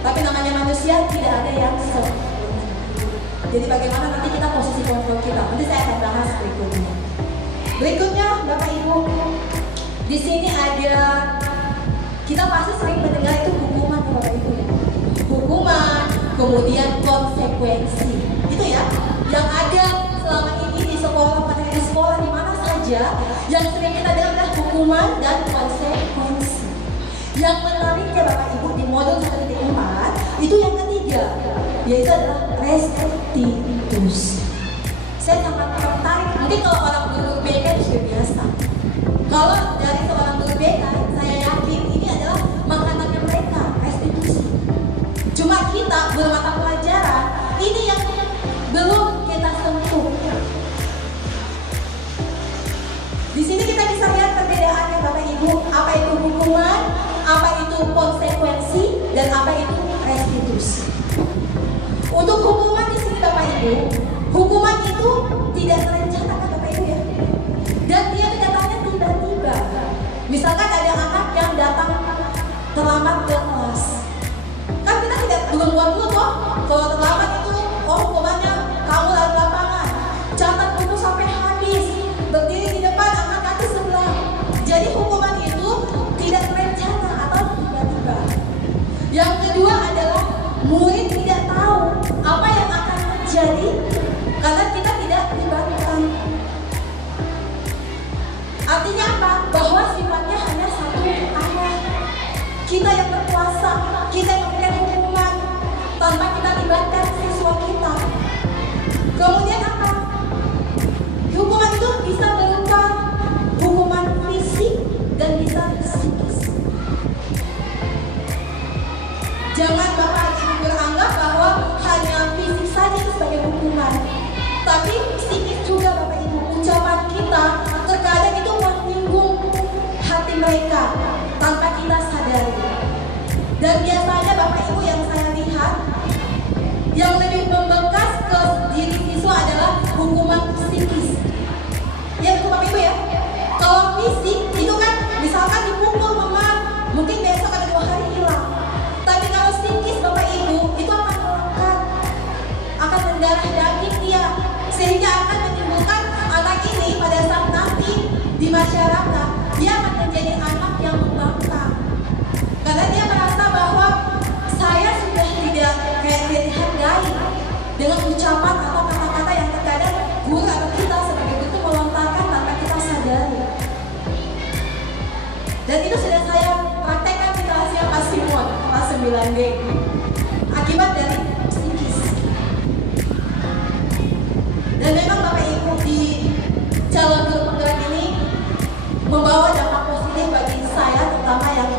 Tapi namanya manusia tidak ada yang sempurna. Jadi bagaimana nanti kita posisi kontrol kita? Nanti saya akan bahas berikutnya. Berikutnya Bapak Ibu, di sini ada, kita pasti sering mendengar itu hukuman Bapak Ibu ya. Hukuman, kemudian konsekuensi. Itu ya, yang ada selama ini di sekolah, materi di sekolah di mana saja, yang sering kita dengar adalah hukuman dan konsekuensi. Yang menariknya Bapak Ibu di modul 1.4 itu yang ketiga, yaitu adalah restitusi. Saya sangat tertarik. Mungkin kalau orang guru BK itu sudah biasa. Kalau dari seorang guru BK, saya yakin ini adalah makanannya mereka, restitusi. Cuma kita guru mata pelajaran ini yang belum kita sentuh. Di sini kita bisa lihat perbedaannya Bapak Ibu, apa itu hukuman, apa itu konsekuensi, dan apa itu restitusi. Untuk hukuman di sini Bapak Ibu, hukuman itu tidak terencana kan Bapak Ibu ya, dan dia datangnya tiba-tiba. Misalkan ada anak yang datang terlambat ke kelas, kan kita belum buat dulu toh. Kalau terlambat itu, hukumannya kamu lari lapangan, catat buku sampai habis, berdiri di depan angkat kaki sebelah. Jadi hukuman itu tidak terencana atau tiba-tiba. Yang kedua adalah murid tidak tahu apa yang akan terjadi karena kita tidak libatkan. Artinya apa? Bahwa sifatnya hanya satu arah. Kita yang berkuasa, kita yang memberikan hukuman tanpa kita libatkan siswa kita. Kemudian apa? Hukuman itu bisa berupa hukuman fisik dan bisa psikis. Jangan Bapak Ibu beranggap bahwa hanya fisik saja itu sebagai hukuman, tapi psikis juga Bapak Ibu. Ucapan kita terkadang itu menyinggung hati mereka tanpa kita sadari. Dan biasanya Bapak Ibu yang saya lihat Yang lebih membekas ke diri siswa adalah hukuman psikis. Ya betul Bapak Ibu ya. Kalau fisik itu kan misalkan dipukul memar, mungkin besok ada 2 hari hilang. Tapi kalau psikis Bapak Ibu itu akan melekat, akan mendarah daging dia, sehingga akan menimbulkan anak ini pada saat nanti di masyarakat dia akan menjadi anak yang membangkang. Karena dia merasa bahwa saya sudah tidak dihargai dengan ucapan atau kata-kata yang terkadang guru atau kita sebagai guru itu melontarkan tanpa kita sadari. Dan itu sudah saya praktekkan di kelasnya Pak Simon kelas 9D akibat dari psikis. Dan memang Bapak Ibu di calon guru penggerak ini membawa dampak positif bagi saya, terutama yang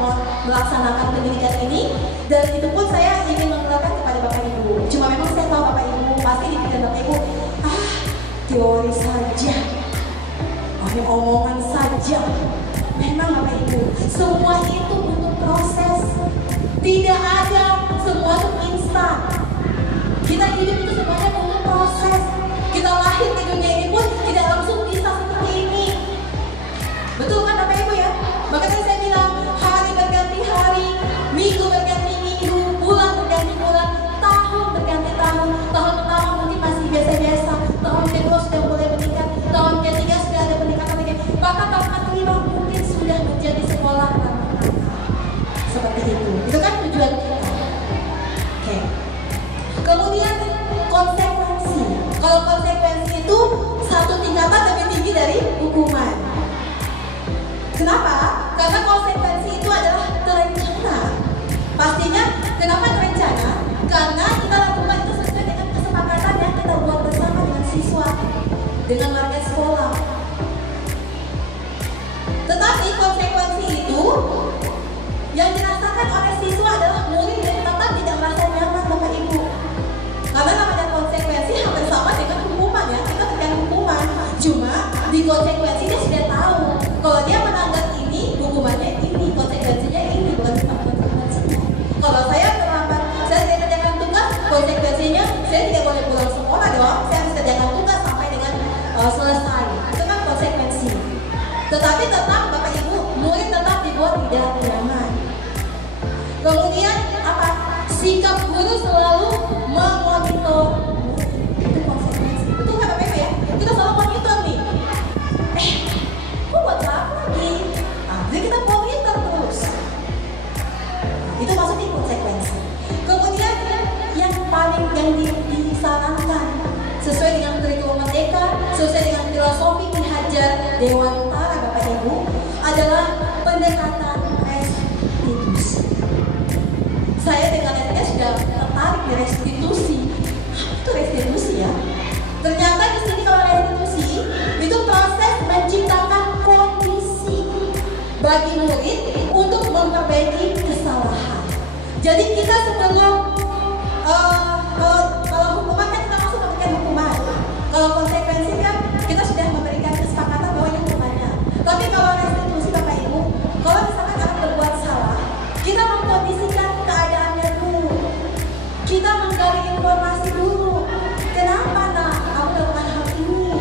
melaksanakan pendidikan ini. Dan itu pun saya ingin mengeluarkan kepada Bapak Ibu. Cuma memang saya tahu Bapak Ibu pasti di pikiran Bapak Ibu, teori saja, ini omongan saja. Memang Bapak Ibu, semua itu butuh proses. Tidak ada semua itu instan. Kita hidup itu semuanya butuh proses. Kita lahir di dunia ini pun tidak langsung bisa seperti ini. Betul kan Bapak Ibu ya? Makanya saya bilang hari berganti hari, minggu berganti minggu, bulan berganti bulan, tahun berganti tahun. Tahun pertama mungkin masih biasa-biasa, tahun kedua sudah mulai meningkat, tahun ketiga sudah ada peningkatan lagi. Bahkan tahun kelima mungkin sudah menjadi sekolah seperti itu. Itu kan tujuan kita. Oke. Kemudian konsekuensi. Kalau konsekuensi itu satu tingkatan lebih tinggi dari hukuman. Kenapa? Karena konsekuensi itu adalah terencana. Pastinya, kenapa terencana? Karena kita lakukan itu sesuai dengan kesepakatan yang kita buat bersama dengan siswa, dengan warga sekolah. Tetapi konsekuensi itu yang dirasakan oleh siswa adalah murid yang tetap tidak merasa nyaman Bapak Ibu. Karena namanya konsekuensi hampir sama dengan hukuman ya, kita terkait hukuman. Cuma di konsekuensi dia sudah tahu kalau dia melanggar ini, hukumannya ini, konsekuensinya ini, bukan konsekuensinya. Kalau saya terlambat, saya tidak kerjakan tugas, konsekuensinya saya tidak boleh pulang sekolah dong. Saya harus kerjakan tugas sampai dengan selesai. Itu kan konsekuensi. Tetapi tetap Bapak Ibu, murid tetap dibuat tidak nyaman. Kemudian apa? Sikap guru selalu memonitor. Itu konsekuensi. Betul kan Bapak Ibu ya? Kita selalu monitor nih. Kok buat apa lagi? Jadi kita monitor terus. Itu maksudnya konsekuensi. Kemudian yang paling disarankan sesuai dengan kurikulum Merdeka, sesuai dengan filosofi Ki Hajar Dewantara Bapak Ibu adalah pendekatan restitusi. Saya dengan saya sudah tertarik di restitusi. Itu restitusi ya. Ternyata di sini kalau restitusi itu proses menciptakan kondisi bagi murid untuk memperbaiki kesalahan. Jadi kita sebelum kalau hukuman kan kita langsung memberikan hukuman. Kalau konsekuensi kan kita sudah memberikan kesepakatan bahwa ini hukumannya. Tapi kalau restitusi Bapak Ibu, kalau misalkan anak berbuat salah, kita mengkondisikan keadaannya dulu. Kita menggali informasi dulu. Kenapa nak kamu melakukan hal ini?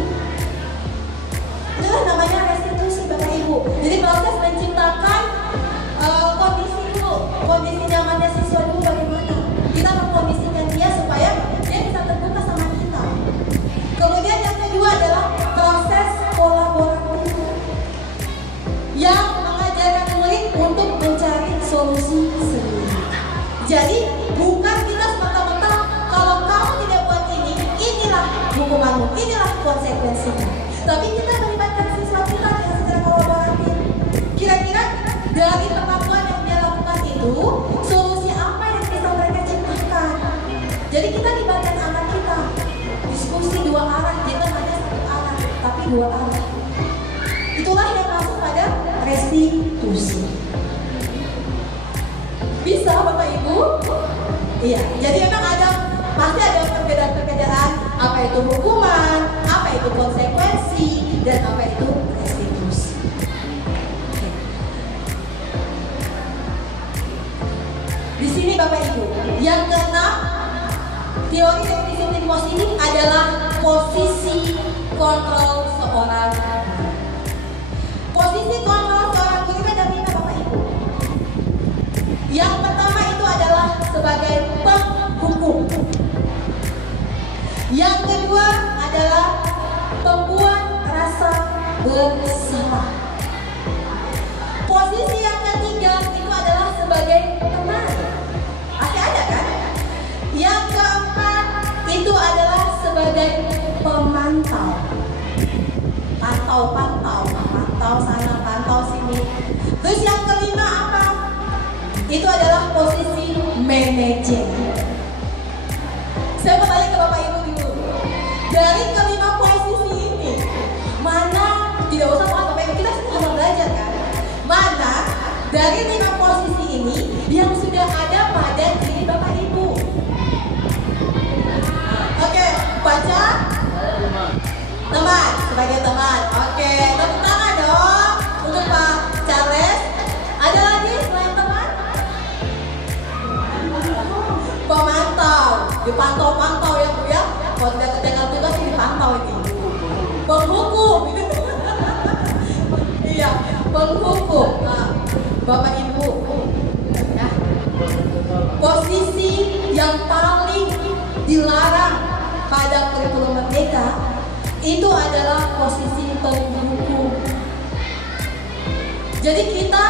Itulah namanya restitusi Bapak Ibu. Jadi proses menciptakan kondisi dulu, kondisi nyamannya siswa dulu bagaimana. Kita mengkondisikan dia supaya dia bisa terbuka sama kita. Kemudian yang kedua adalah proses kolaboratif yang mengajarkan murid untuk mencari solusi sendiri. Jadi bukan kita semata-mata kalau kamu tidak buat ini, inilah hukumanmu, inilah konsekuensinya. Tapi kita melibatkan siswa kita yang secara kolaboratif. Kira-kira dari perlakuan yang dia lakukan itu, solusi apa yang bisa mereka ciptakan? Jadi kita libatkan anak kita. Diskusi dua arah, jangan hanya satu arah, tapi dua arah. Itulah yang masuk pada restitusi. Bisa Bapak Ibu? Iya, jadi memang pasti ada perbedaan-perbedaan apa itu hukuman, apa itu konsekuensi, dan apa itu restitusi. Di sini Bapak Ibu, yang keenam teori dari disiplin positif adalah posisi kontrol seorang guru. Posisi kontrol seorang guru itu ada 5 Bapak Ibu. Yang pertama itu adalah sebagai penghukum. Yang kedua adalah pembuat rasa bersalah. Posisi yang ketiga itu adalah sebagai teman. Masih ada kan? Yang keempat itu adalah sebagai pemantau. Pantau sana, pantau sini. Terus yang kelima apa? Itu adalah posisi manajer. Saya mau tanya ke Bapak Ibu dulu. Dari kelima posisi ini, mana, tidak usah Bapak Ibu, kita sudah belajar kan? Mana dari 5 posisi ini yang sudah ada pada diri Bapak Ibu? Oke, baca. Teman, sebagai teman. Oke, tepuk tangan dong untuk Pak Charles. Ada lagi selain teman? Pemantau, dipantau-pantau ya Bu ya. Kalau tidak ketinggal tugas dipantau ini. Penghukum. Iya, penghukum. Nah, Bapak Ibu, ya. Posisi yang paling dilarang pada kurikulum Merdeka itu adalah posisi penghukum. Jadi kita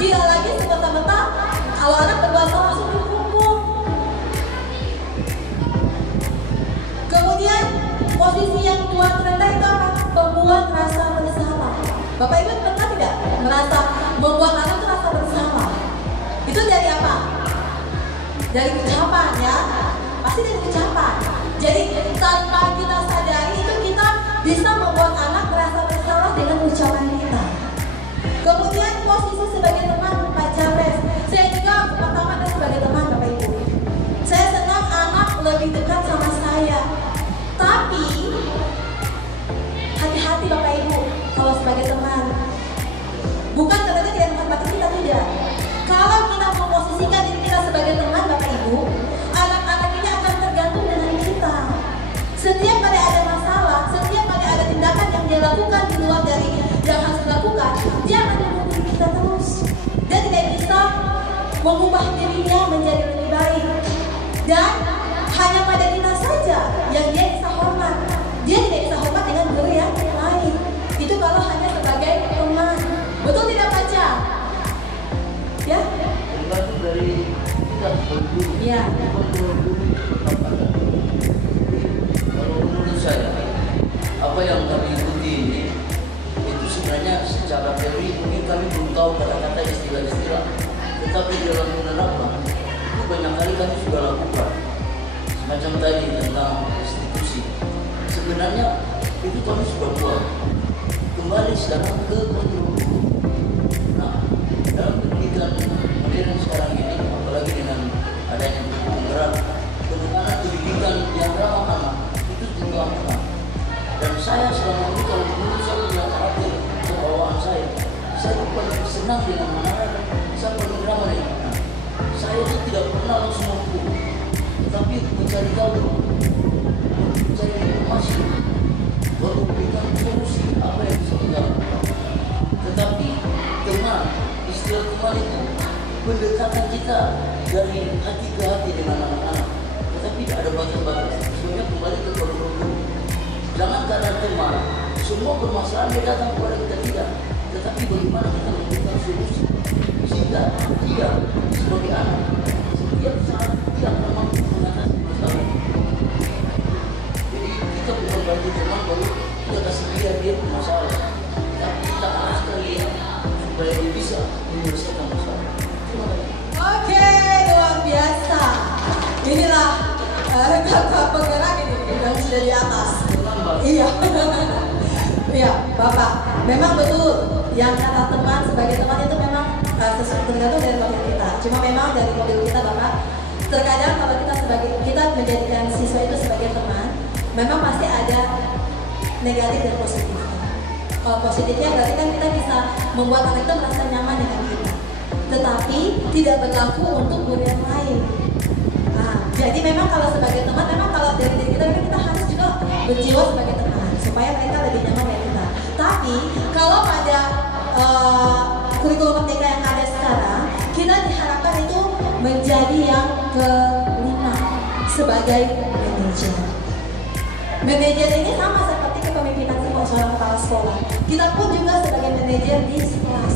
tidak lagi semata-mata kalau anak berbuat salah langsung dihukum. Kemudian posisi yang kedua terendah itu apa? Pembuat rasa bersalah. Bapak Ibu pernah tidak merasa membuat anak itu rasa bersalah? Itu dari apa? Dari ucapan ya, pasti dari ucapan. Jadi tanpa kita sadari itu kita bisa membuat anak merasa bersalah dengan ucapan kita. Kemudian posisi sebagai teman Pak Charles, saya juga pertama adalah sebagai teman Bapak Ibu. Saya senang anak lebih dekat sama saya. Tapi hati-hati Bapak Ibu kalau sebagai teman. Bukan karena dia tidak menghormati kita, tidak. Kalau kita memposisikan diri kita sebagai teman Bapak Ibu, anak-anak ini akan tergantung dengan kita. Setiap kali ada masalah, setiap kali ada tindakan yang dia lakukan di luar dari yang harus dilakukan, dia akan menghubungi kita terus. Dia tidak bisa mengubah dirinya menjadi lebih baik. Dan hanya pada kita saja yang dia bisa hormat. Dia tidak bisa hormat dengan guru yang lain. Itu kalau hanya sebagai teman. Betul tidak baca? Ya? Tergantung dari kita sebagai guru. Iya. Kalau menurut saya, apa yang kami ikuti ini itu sebenarnya secara teori mungkin kami belum tahu kata-kata istilah-istilah, tetapi dalam menerapkan itu banyak kali kami sudah lakukan. Semacam tadi tentang restitusi, sebenarnya itu kami sudah buat. Kembali sekarang ke kontrol. Nah, dalam pendidikan modern sekarang ini, apalagi dengan adanya buku penggerak, bagaimana pendidikan yang ramah anak itu dituangkan. Dan saya selama ini kalau dulu saya punya karakter kebawaan saya paling senang dengan anak, saya paling ramah dengan anak. Saya itu tidak pernah langsung menghukum, tetapi mencari tahu, mencari informasi, baru berikan solusi apa yang bisa kita lakukan. Tetapi teman, istilah teman itu pendekatan kita dari hati ke hati dengan anak-anak, tetapi tidak ada batas-batas. Sebenarnya kembali ke kontrol dulu. Jangan karena teman semua permasalahan dia datang kepada kita, tidak, tetapi bagaimana kita memberikan solusi sehingga dia sebagai anak setiap saat dia akan mampu mengatasi masalah. Jadi kita bukan berarti teman baru kita kasih dia masalah, tapi kita arahkan dia supaya dia bisa menyelesaikan masalah. Terima kasih. Oke, luar biasa. Inilah kata penggerak ini yang sudah di atas. Iya. Iya, Bapak. Memang betul yang kata teman sebagai teman itu memang tergantung dari mobil kita. Cuma memang dari mobil kita, Bapak, terkadang kalau kita menjadikan siswa itu sebagai teman, memang pasti ada negatif dan positifnya. Kalau positifnya berarti kan kita bisa membuat anak itu merasa nyaman dengan kita. Tetapi tidak berlaku untuk guru yang lain. Nah, Jadi memang kalau sebagai teman, memang kalau dari diri kita, memang kita harus juga berjiwa sebagai teman supaya mereka lebih nyaman dengan kita. Tapi kalau pada kurikulum merdeka yang ada sekarang, kita diharapkan itu menjadi yang kelima sebagai manajer. Manajer ini sama seperti kepemimpinan seorang kepala sekolah. Kita pun juga sebagai manajer di kelas,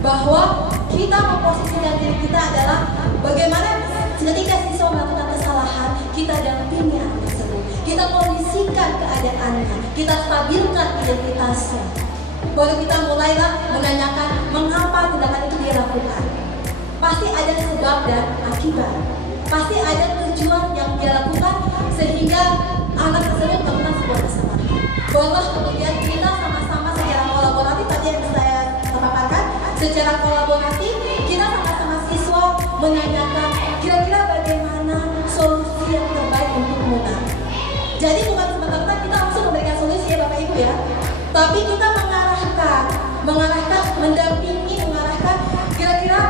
bahwa kita memposisikan diri kita adalah bagaimana ketika siswa melakukan kesalahan, kita dampingi anak tersebut, kita kondisikan keadaannya, kita stabilkan identitasnya. Baru kita mulailah menanyakan mengapa tindakan itu dia lakukan. Pasti ada sebab dan akibat. Pasti ada tujuan yang dia lakukan sehingga anak tersebut melakukan sebuah kesalahan. Barulah kemudian kita sama-sama secara kolaboratif, tadi yang saya paparkan, secara kolaboratif kita sama-sama siswa menanyakan kira-kira bagaimana solusi yang terbaik untuk Muna. Jadi bukan semata-mata kita langsung memberikan solusi ya Bapak Ibu ya, tapi kita mengarahkan, mendampingi, mengarahkan kira-kira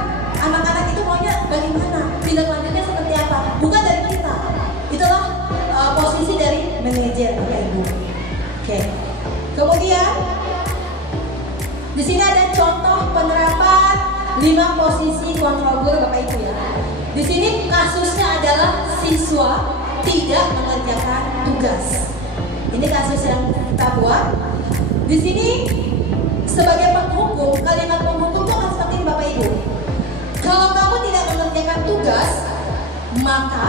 anak-anak itu maunya bagaimana, tindak lanjutnya seperti apa, bukan dari kita. Itulah posisi dari manajer Bapak Ibu. Oke. Kemudian di sini ada contoh penerapan 5 posisi kontrol guru Bapak Ibu ya. Di sini kasusnya adalah siswa tidak mengerjakan tugas. Ini kasus yang kita buat. Di sini sebagai penghukum, kalimat penghukum itu kan seperti ini Bapak Ibu. Kalau kamu tidak mengerjakan tugas, maka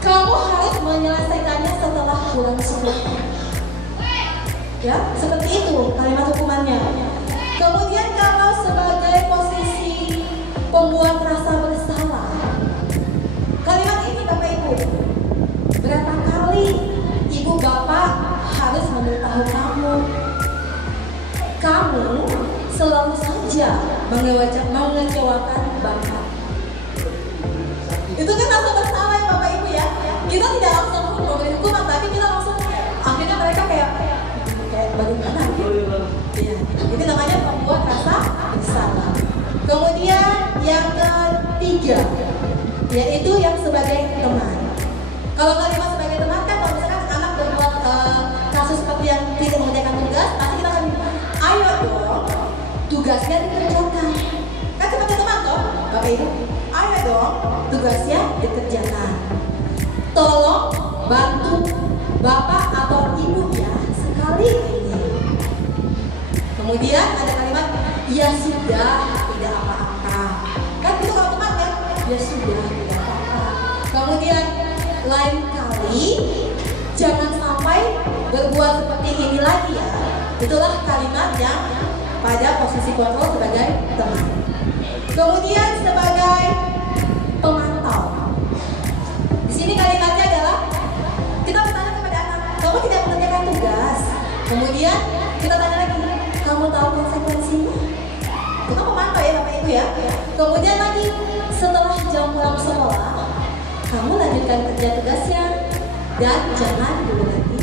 kamu harus menyelesaikannya setelah pulang sekolah. Ya, seperti itu kalimat hukumannya. Kemudian kalau sebagai posisi pembuat rasa bersalah, kalimat ini Bapak Ibu, berapa kali ibu bapak harus memberitahu kamu selalu saja mengecewakan bapak. Itu kan rasa bersalah ya Bapak Ibu ya. Kita tidak langsung memberi hukuman, tapi kita langsung akhirnya mereka kayak bagaimana gitu. Ya, itu namanya membuat rasa bersalah. Kemudian yang ketiga, yaitu yang sebagai teman. Kalau kalimat sebagai teman kan, kalau misalkan anak berbuat kasus seperti yang tidak mengerjakan tugas, pasti kita akan bilang, ayo dong, tugasnya dikerjakan. Kan sebagai teman toh, Bapak Ibu, ayo dong, tugasnya dikerjakan. Tolong bantu bapak atau ibu ya sekali ini. Kemudian ada kalimat, ya sudah, tidak apa-apa. Kan itu kalau teman kan, ya sudah, tidak apa-apa. Kemudian lain kali jangan sampai berbuat seperti ini lagi ya. Itulah kalimat yang pada posisi kontrol sebagai teman. Kemudian sebagai pemantau. Di sini kalimatnya adalah kita bertanya kepada anak, kamu tidak mengerjakan tugas. Kemudian kita tanya lagi, kamu tahu konsekuensinya? Itu kan pemantau ya Bapak Ibu ya. Kemudian lagi setelah jam pulang sekolah, kamu lanjutkan kerja tugasnya dan jangan dulu lagi.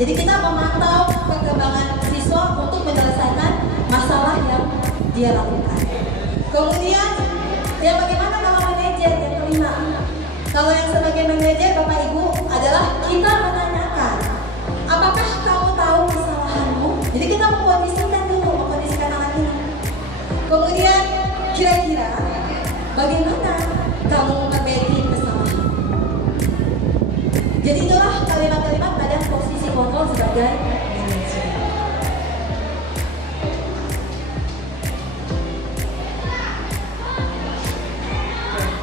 Jadi kita memantau perkembangan siswa untuk menyelesaikan masalah yang dia lakukan. Kemudian ya bagaimana kalau manajer yang kelima? Kalau yang sebagai manajer Bapak Ibu adalah kita menanyakan, apakah kamu tahu kesalahanmu? Jadi kita mengkondisikan dulu, mengkondisikan anak ini. Kemudian kira-kira bagaimana kamu memperbaiki kesalahan? Jadi itulah kalimat-kalimat pada posisi kontrol sebagai manajer.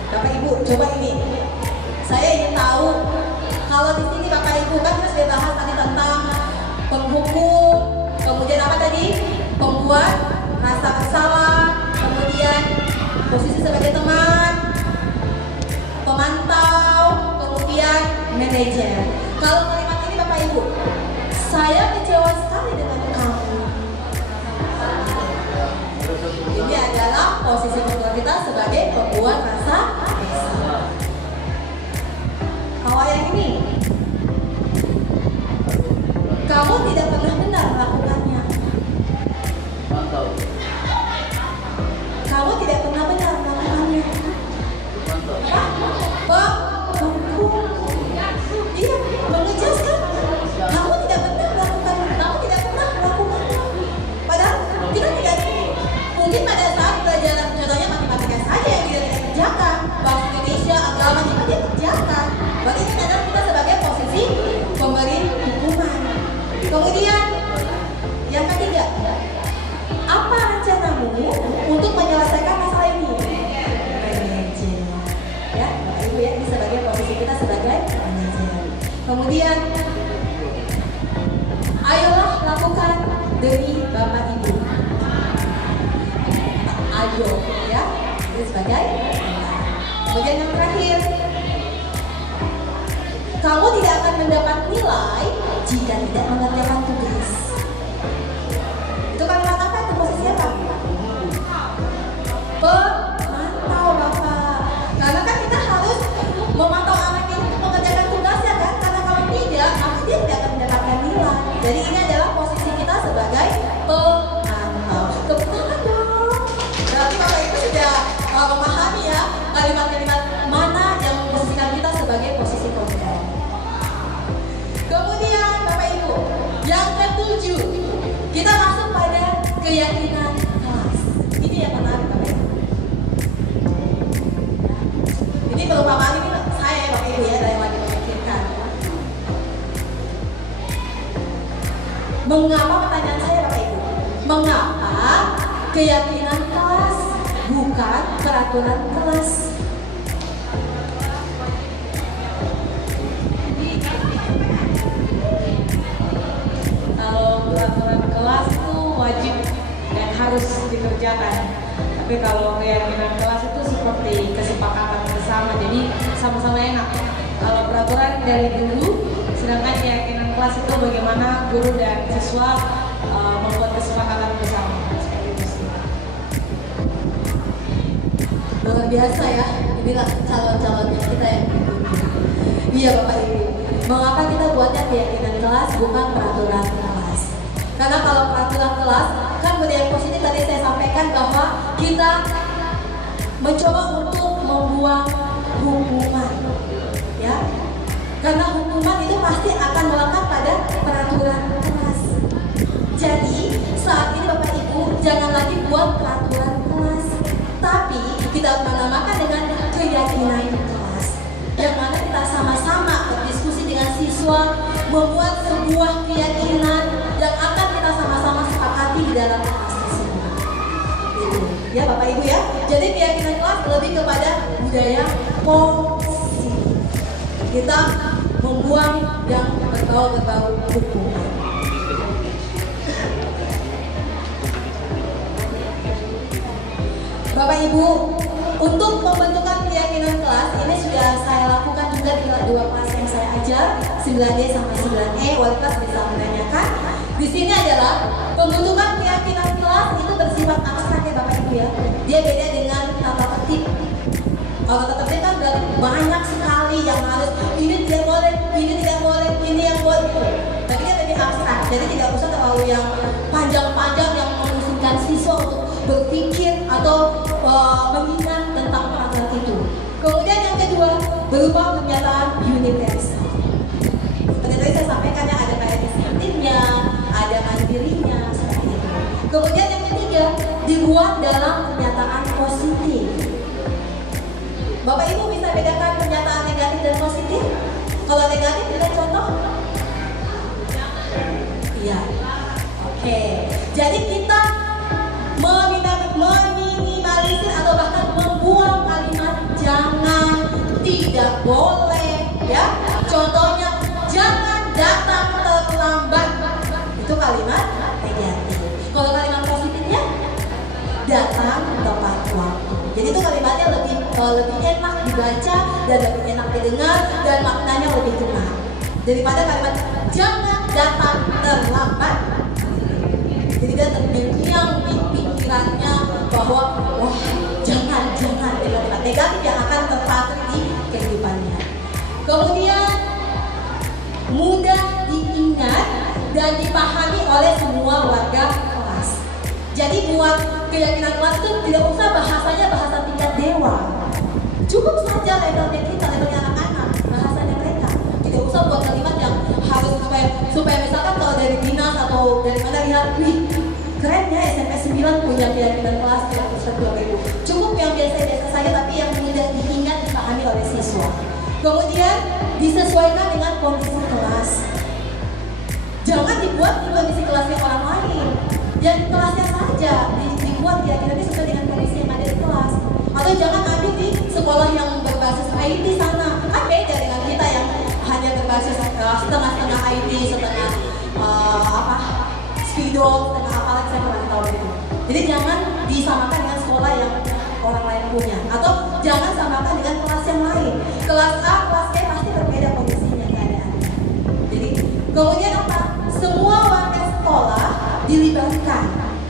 Bapak Ibu, coba ini. Saya ingin tahu kalau di sini Bapak Ibu kan kita sudah bahas tadi tentang penghukum, kemudian apa tadi? Pembuat rasa bersalah, kemudian posisi sebagai teman, pemantau, kemudian manajer. Kalau kalimat ini Bapak Ibu, saya kecewa sekali dengan kamu. Ini adalah posisi kontrol kita sebagai pembuat rasa bersalah. Kalau yang ini, kamu tidak pernah benar melakukannya. Mantap. Kamu tidak pernah benar melakukannya. Mantap. Penghukum. Bapak Ibu ya, ini sebagai posisi kita sebagai pengajar. Kemudian ayolah lakukan demi Bapak Ibu. Ayo ya, ini sebagai pengajar. Kemudian yang terakhir, kamu tidak akan mendapat nilai jika tidak mengerjakan tugas. Itu kalimat apa? Itu posisi apa? Pemantau Bapak. Karena kan kita harus memantau anak ini untuk mengerjakan tugasnya kan? Karena kalau tidak, maka dia tidak akan mendapatkan nilai. Jadi ini adalah posisi kita sebagai pemantau. Tepuk tangan dong. Berarti Bapak Ibu sudah memahami ya kalimat-kalimat mana yang memposisikan kita sebagai posisi kontrol. Kemudian Bapak Ibu, yang ketujuh, kita masuk pada keyakinan kelas. Ini yang menarik Bapak Ibu. Ini perumpamaan ini saya Bapak Ibu ya, dari yang lagi memikirkan. Mengapa, pertanyaan saya Bapak Ibu, mengapa keyakinan kelas bukan peraturan kelas? Kalau peraturan kelas itu wajib dan harus dikerjakan. Tapi kalau keyakinan kelas itu seperti kesepakatan bersama, jadi sama-sama enak. Kalau peraturan dari guru, sedangkan keyakinan kelas itu bagaimana guru dan siswa membuat kesepakatan bersama. Seperti itu sih. Luar biasa ya, inilah calon-calonnya kita yang iya Bapak Ibu. Mengapa kita buatnya keyakinan kelas bukan peraturan kelas? Karena kalau peraturan kelas kan budaya positif tadi saya sampaikan bahwa kita mencoba untuk membuang hukuman, ya. Karena hukuman itu pasti akan melekat pada peraturan kelas. Jadi saat ini Bapak Ibu jangan lagi buat peraturan kelas, tapi kita menamakan dengan keyakinan kelas, yang mana kita sama-sama berdiskusi dengan siswa membuat sebuah keyakinan yang akan kita sama-sama sepakati di dalam kelas tersebut. Gitu. Ya Bapak Ibu ya. Jadi keyakinan kelas lebih kepada budaya positif. Kita membuang yang berbau-berbau hukuman. Bapak Ibu, untuk pembentukan keyakinan kelas ini sudah saya lakukan juga di dua kelas yang saya ajar, 9D sampai 9E. Wali kelas bisa menanyakan. Di sini adalah pembentukan keyakinan kelas itu bersifat abstrak ya Bapak Ibu ya. Dia beda dengan tata tertib. Kalau tata tertib kan berarti banyak sekali yang harus ini tidak boleh, ini tidak boleh, ini yang boleh gitu. Tapi dia lebih abstrak. Jadi tidak usah terlalu yang panjang-panjang yang memusingkan siswa untuk berpikir atau mengingat tentang peraturan itu. Kemudian yang kedua berupa pernyataan universal. Seperti tadi saya sampaikan ya, ada kayak insentifnya, ada mandirinya, seperti itu. Kemudian yang ketiga dibuat dalam pernyataan positif. Bapak Ibu bisa bedakan pernyataan negatif dan positif? Kalau negatif kita contoh? Iya. Oke. Jadi kita meminimalisir atau bahkan membuang kalimat jangan, tidak boleh, ya. Contohnya jangan datang terlambat. Itu kalimat negatif. Kalau kalimat positifnya datang tepat waktu. Jadi itu kalimatnya lebih enak dibaca dan lebih enak didengar dan maknanya lebih kena daripada kalimat jangan datang terlambat. Jadi dia terbiang di pikirannya bahwa wah jangan kalimat negatif yang akan terpatri di kehidupannya. Kemudian mudah diingat dan dipahami oleh semua warga kelas. Jadi buat keyakinan kelas itu tidak usah bahasanya bahasa tingkat dewa. Cukup saja levelnya kita, levelnya anak-anak, bahasanya mereka. Tidak usah buat kalimat yang harus supaya misalkan kalau dari dinas atau dari mana lihat, wih keren ya SMP 9 punya keyakinan kelas, tidak usah 2000. Cukup yang biasa-biasa saja tapi yang mudah diingat, dipahami oleh siswa. Kemudian disesuaikan dengan kondisi kelas. Jangan dibuat di kondisi kelasnya orang lain. Yang kelasnya saja dibuat keyakinannya sesuai dengan kondisi yang ada di kelas. Atau jangan ambil di sekolah yang berbeda berbasis IT sana. Kan beda dengan kita yang hanya berbasis setengah-setengah IT, setengah spidol, setengah apalah saya kurang tahu itu. Jadi jangan disamakan dengan sekolah yang orang lain punya, atau jangan samakan dengan kelas yang lain. Kelas A, kelas B pasti berbeda kondisinya keadaannya. Jadi kemudian apa? Semua warga sekolah dilibatkan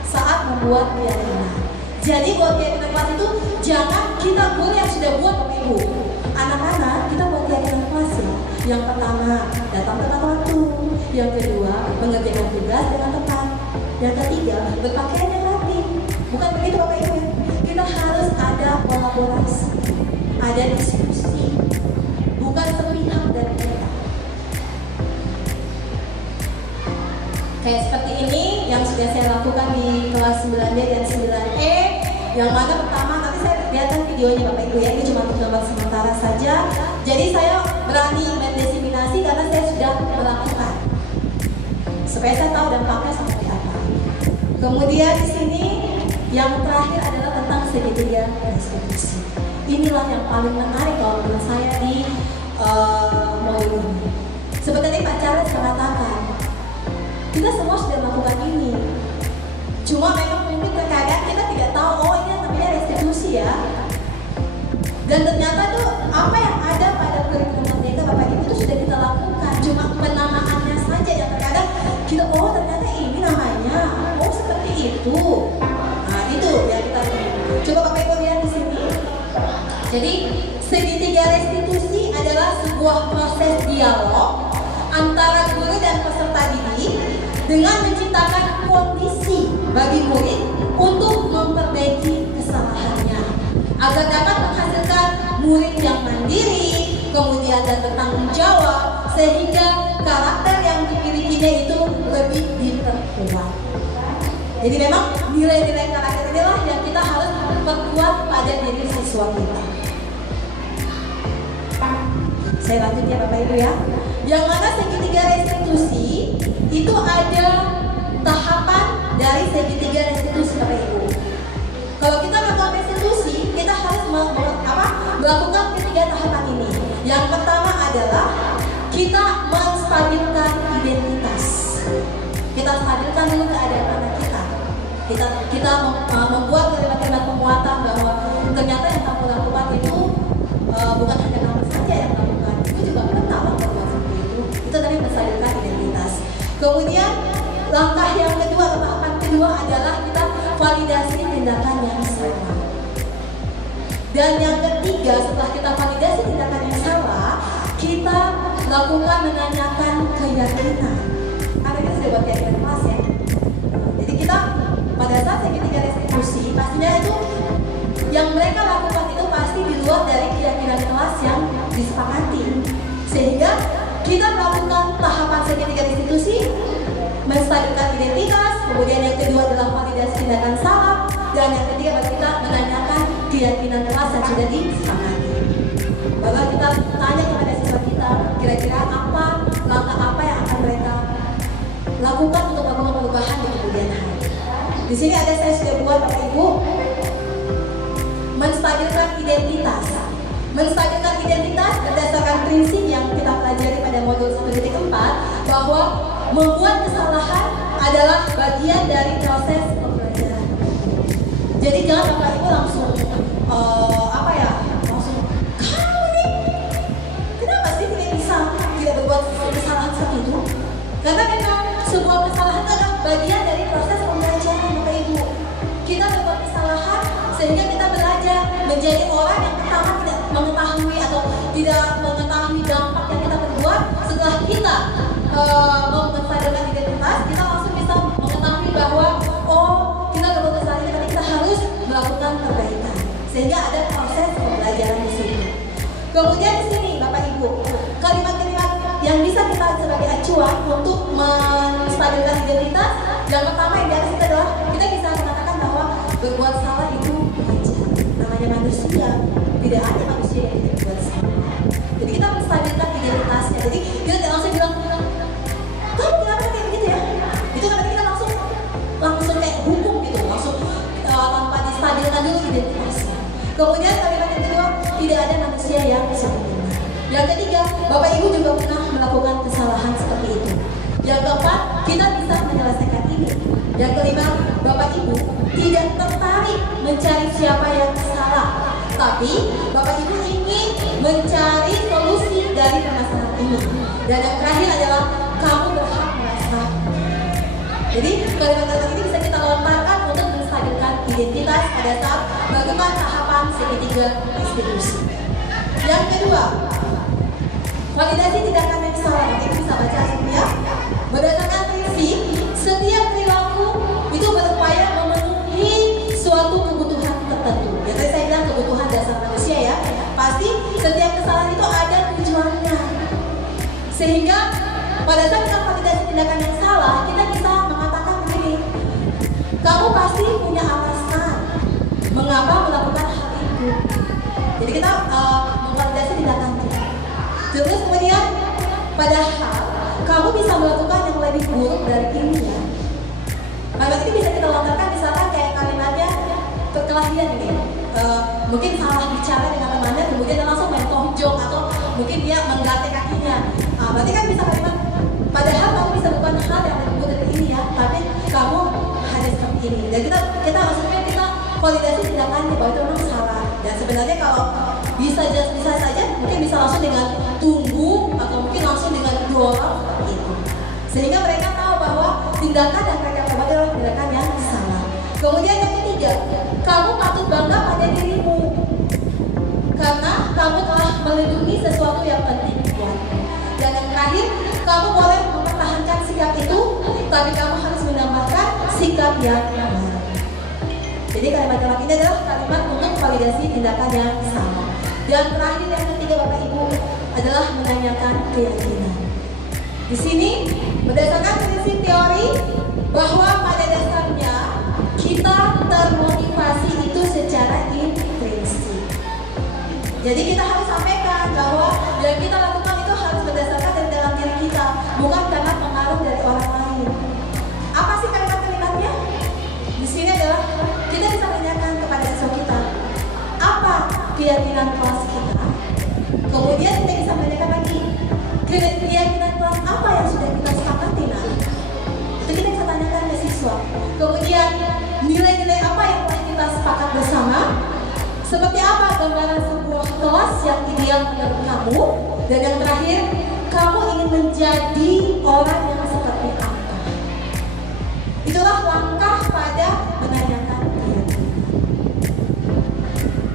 saat membuat keyakinan. Jadi buat keyakinan kelas itu jangan kita guru yang sudah buat Bapak Ibu. Anak-anak kita buat keyakinan kelas ya. Yang pertama datang tepat waktu, yang kedua mengerjakan tugas dengan tepat, yang ketiga berpakaian yang rapi. Bukan begitu Bapak Ibu ya. Kita harus ada kolaborasi, ada diskusi, bukan sepihak dari kita. Kayak seperti ini yang sudah saya lakukan di kelas 9B dan 9E, yang mana pertama nanti saya lihatkan videonya Bapak Ibu ya, ini cuma untuk gambar sementara saja. Jadi saya berani mendiseminasi karena saya sudah melakukan, supaya saya tahu dampaknya seperti apa. Kemudian di sini yang terakhir adalah tentang segitiga restitusi. Inilah yang paling menarik kalau menurut saya di modul ini. Seperti tadi Pak Charles mengatakan, kita semua sudah melakukan ini. Cuma memang mungkin terkadang kita tidak tahu, oh ini namanya restitusi ya. Dan ternyata tuh apa yang ada pada kurikulum merdeka Bapak Ibu itu sudah kita lakukan. Cuma penamaannya saja yang terkadang kita, oh ternyata ini namanya, oh seperti itu. Nah itu yang kita lihat. Coba Bapak Ibu lihat di sini. Jadi segitiga restitusi adalah sebuah proses dialog antara guru dan peserta didik dengan menciptakan kondisi bagi murid untuk memperbaiki kesalahannya agar dapat menghasilkan murid yang mandiri, kemudian dan bertanggung jawab, sehingga karakter yang dimilikinya itu lebih diperkuat. Jadi memang nilai-nilai karakter inilah yang kita harus perkuat pada diri siswa kita. Saya lanjut ya Bapak Ibu ya. Yang mana segitiga restitusi itu ada tahapan dari segitiga restitusi Bapak Ibu. Kalau kita melakukan restitusi, kita harus melakukan ketiga tahapan ini. Yang pertama adalah kita menstabilkan identitas. Kita stabilkan dulu keadaan anak kita. Kita membuat kalimat-kalimat penguatan bahwa ternyata yang kamu lakukan itu bukan hanya kamu saja yang lakukan, itu juga mental membuat seperti itu. Itu tadi menstabilkan identitas. Kemudian langkah yang kedua atau tahapan kedua adalah kita validasi tindakan yang salah. Dan yang ketiga, setelah kita validasi tindakan yang salah, kita lakukan menanyakan keyakinan. Karena kita sudah buat keyakinan kelas ya. Jadi kita pada saat segitiga restitusi, pastinya itu yang mereka lakukan itu pasti di luar dari keyakinan kelas yang disepakati. Sehingga kita melakukan tahapan segitiga restitusi, menstabilkan identitas, kemudian yang kedua adalah validasi tindakan salah, dan yang ketiga adalah kita menanyakan keyakinan kelas yang sudah disepakati. Bahwa kita tanya kepada siswa kita, kira-kira apa langkah apa yang akan mereka lakukan untuk melakukan perubahan di kemudian hari. Di sini ada saya sudah buat Bapak Ibu, menstabilkan identitas. Menstabilkan identitas berdasarkan prinsip yang kita pelajari pada modul 1.4 bahwa membuat kesalahan adalah bagian dari proses pembelajaran. Jadi jangan Bapak Ibu langsung langsung kamu nih kenapa sih tidak berbuat kesalahan seperti itu? Karena memang sebuah kesalahan adalah bagian dari proses pembelajaran Bapak Ibu. Kita berbuat kesalahan sehingga kita belajar menjadi orang yang pertama tidak mengetahui atau tidak mengetahui dampak yang kita perbuat. Setelah kita menstabilkan identitas, kita langsung bisa mengetahui bahwa oh kita berbuat kesalahan ini, kita harus melakukan perbaikan. Sehingga ada proses pembelajaran di sini. Kemudian di sini Bapak Ibu, kalimat-kalimat yang bisa kita sebagai acuan untuk menstabilkan identitas, yang pertama yang di atas itu adalah kita bisa mengatakan bahwa berbuat salah itu wajar. Namanya manusia, tidak ada manusia yang tidak berbuat salah. Jadi kita menstabilkan identitasnya. Jadi kita tidak langsung bilang, kamu kenapa kayak begitu ya? Itu kan kita langsung kayak hukum gitu, langsung tanpa distabilkan dulu identitasnya. Kemudian kalimat yang kedua, tidak ada manusia yang Yang ketiga, Bapak Ibu juga pernah melakukan kesalahan seperti itu. Yang keempat, kita bisa menyelesaikan ini. Yang kelima, Bapak Ibu tidak tertarik mencari siapa yang salah, tapi Bapak Ibu ingin mencari solusi dari permasalahan ini. Dan yang terakhir adalah kamu berhak merasa. Jadi kalimat-kalimat ini bisa kita lontarkan untuk menstabilkan identitas pada saat bagaimana tahapan segitiga institusi. Yang kedua, validasi tindakan yang salah. Ini bisa baca ya. Berdasarkan prinsip, setiap perilaku itu berupaya memenuhi suatu kebutuhan tertentu. Ya tadi saya bilang kebutuhan dasar manusia ya. Pasti setiap kesalahan itu ada tujuannya. Sehingga pada saat kita validasi tindakan yang salah, kita bisa mengatakan begini, kamu pasti punya alasan mengapa melakukan hal itu. Jadi kita memvalidasi tindakannya. Terus kemudian, padahal kamu bisa melakukan yang lebih buruk dari ini ya. Kalimat ini bisa kita lontarkan misalkan kayak kalimatnya perkelahian ini. Mungkin salah bicara dengan temannya, kemudian dia langsung main tonjok atau mungkin dia menggatek kakinya. Berarti kan bisa kalimat, padahal kamu bisa melakukan hal yang lebih buruk dari ini ya, tapi kamu hanya seperti ini. Dan kita maksudnya kita validasi tindakannya bahwa itu memang salah. Dan sebenarnya kalau bisa saja mungkin bisa langsung dengan tunggu atau mungkin langsung dengan dorong seperti itu. Sehingga mereka tahu bahwa tindakan yang mereka perbuat adalah tindakan yang salah. Kemudian yang ketiga, kamu patut bangga pada dirimu karena kamu telah melindungi sesuatu yang penting buatmu. Dan yang terakhir, kamu boleh mempertahankan sikap itu, tapi kamu harus menambahkan sikap yang benar. Jadi kalimat-kalimat ini adalah kalimat untuk validasi tindakan yang sama. Dan terakhir yang ketiga Bapak Ibu adalah menanyakan keyakinan. Di sini berdasarkan prinsip teori bahwa pada dasarnya kita termotivasi itu secara intrinsik. Jadi kita harus sampaikan bahwa yang kita lakukan itu harus berdasarkan dari dalam diri kita, bukan karena pengaruh dari orang lain. Apa sih kalimat-kalimatnya? Di sini adalah kita bisa menanyakan kepada siswa kita, apa keyakinan kelas kita? Kemudian kita bisa menanyakan lagi, keyakinan kelas apa yang sudah kita sepakati nah? Itu kita bisa tanyakan ke siswa. Kemudian nilai-nilai apa yang telah kita sepakat bersama? Seperti apa gambaran sebuah kelas yang ideal menurut kamu? Dan yang terakhir, kamu ingin menjadi orang yang seperti apa? Itulah langkah pada menanyakan keyakinan.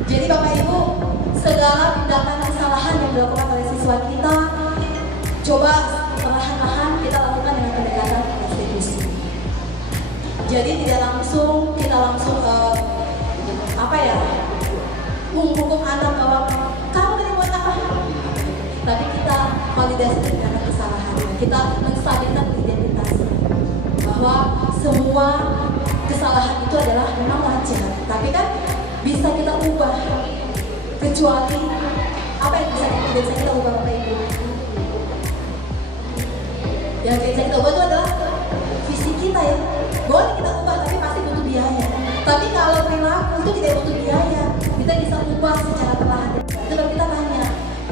Jadi Bapak Ibu, segala tindakan kesalahan yang dilakukan oleh siswa kita, coba perlahan-lahan kita lakukan dengan pendekatan institusi. Jadi tidak langsung kita hukum anak bahwa kamu tadi buat apa? Tapi kita validasi dengan kesalahannya, kita menstabilkan identitas bahwa semua kesalahan itu adalah memang wajar, tapi kan bisa kita ubah, kecuali apa yang bisa kita ubah Bapak Ibu? Yang bisa kita ubah itu adalah visi kita ya. Boleh kita ubah tapi pasti butuh biaya. Tapi kalau perilaku itu tidak butuh biaya, kita bisa ubah secara perlahan. Itu kalau kita tanya,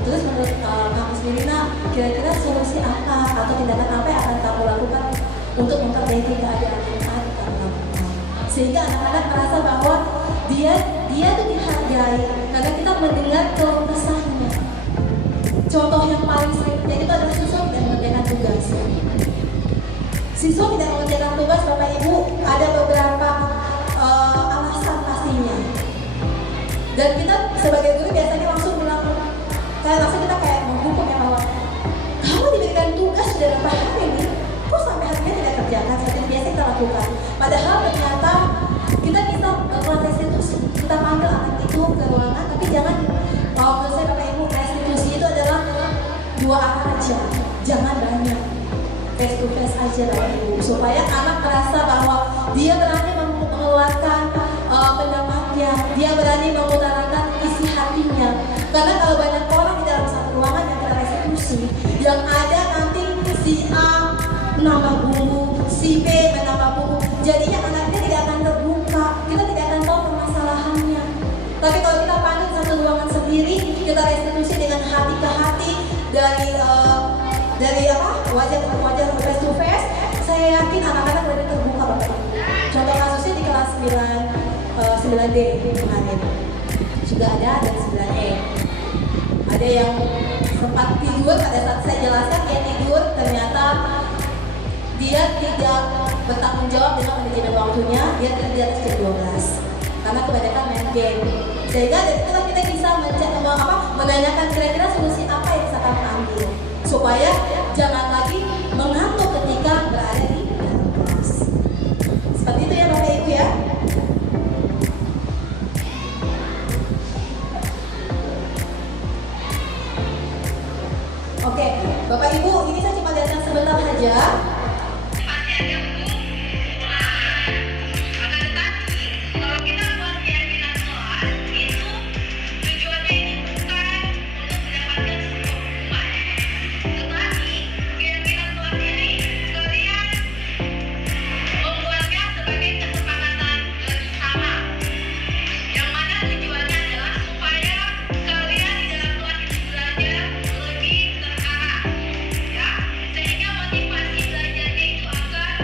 terus menurut kamu sendiri, nah kira-kira solusi apa atau tindakan apa yang akan kamu lakukan untuk memperbaiki keadaan yang ada kamu lakukan, sehingga anak-anak merasa bahwa dia itu dihargai karena kita mendengar keluh kesahnya. Contoh yang paling sering terjadi itu adalah siswa tidak mengerjakan tugas. Siswa tidak mengerjakan tugas, Bapak Ibu, ada beberapa alasan pastinya. Dan kita sebagai guru biasanya langsung bilang, kita kayak menghukum ya bahwa kamu diberikan tugas sudah berapa hari nih, kok sampai hari ini tidak kerjakan seperti yang biasa kita lakukan. Padahal ternyata kita bisa melakukan restitusi, kita panggil anak itu ke ruangan, tapi jangan, menurut saya Bapak Ibu, restitusi itu adalah dua arah aja, jangan banyak, face to face aja Bapak Ibu, supaya anak merasa bahwa dia berani mengeluarkan pendapatnya, dia berani mengutarakan isi hatinya. Karena kalau banyak orang di dalam satu ruangan yang kita restitusi, yang ada nanti si A menambah bumbu, si B menambah bumbu, jadinya anaknya tidak akan terbuka, kita tidak akan tahu permasalahannya. Tapi kalau kita panggil satu ruangan sendiri, kita restitusi dengan hati ke hati, dari wajah ke wajah face to face, saya yakin anak-anak lebih terbuka Bapak Ibu. Contoh kasusnya di kelas 9D kemarin juga ada dan 9E. Ada yang sempat tidur pada saat saya jelaskan, dia tidur, ternyata dia tidak bertanggung jawab dengan manajemen waktunya, dia tidur di atas jam 12 karena kebanyakan main game. Sehingga dari itulah kita bisa menanyakan kira-kira solusi apa yang bisa kami ambil supaya jangan lagi mengantuk ketika berada di dalam kelas. Seperti itu ya Bapak Ibu ya. Oke, Bapak Ibu, ini saya cuma lihatkan sebentar saja. Sehingga motivasi belajarnya itu akan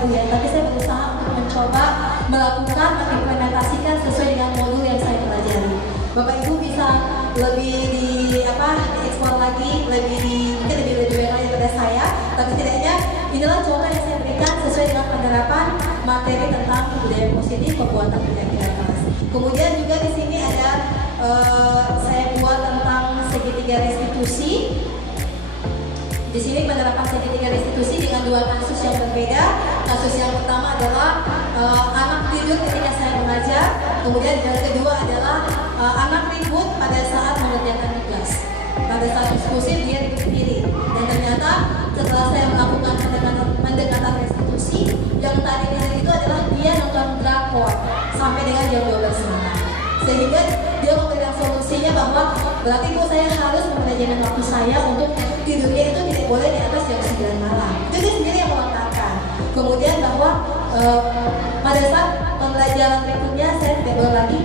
Ibu ya, tapi saya berusaha untuk mencoba melakukan, mengimplementasikan sesuai dengan modul yang saya pelajari. Bapak Ibu bisa lebih dieksplor lagi, mungkin lebih banyak lagi daripada saya, tapi setidaknya inilah contoh yang saya berikan sesuai dengan penerapan materi tentang budaya positif pembuatan kegiatan kelas. Kemudian juga di sini ada saya buat tentang segitiga restitusi. Di sini penerapan segitiga restitusi dengan dua kasus yang berbeda. Kasus yang pertama adalah anak tidur ketika saya mengajar, kemudian yang kedua adalah anak ribut pada saat mengerjakan tugas. Pada saat diskusi dia ribut sendiri. Dan ternyata setelah saya melakukan pendekatan restitusi, yang tadinya itu adalah dia nonton drakor sampai dengan jam 12 malam. Sehingga dia memberikan solusinya bahwa berarti Bu saya harus memanajemen waktu saya untuk tidurnya itu tidak boleh di atas jam 9 malam. Itu dia sendiri yang melontarkan. Kemudian bahwa pada saat pembelajaran berikutnya saya tidak boleh lagi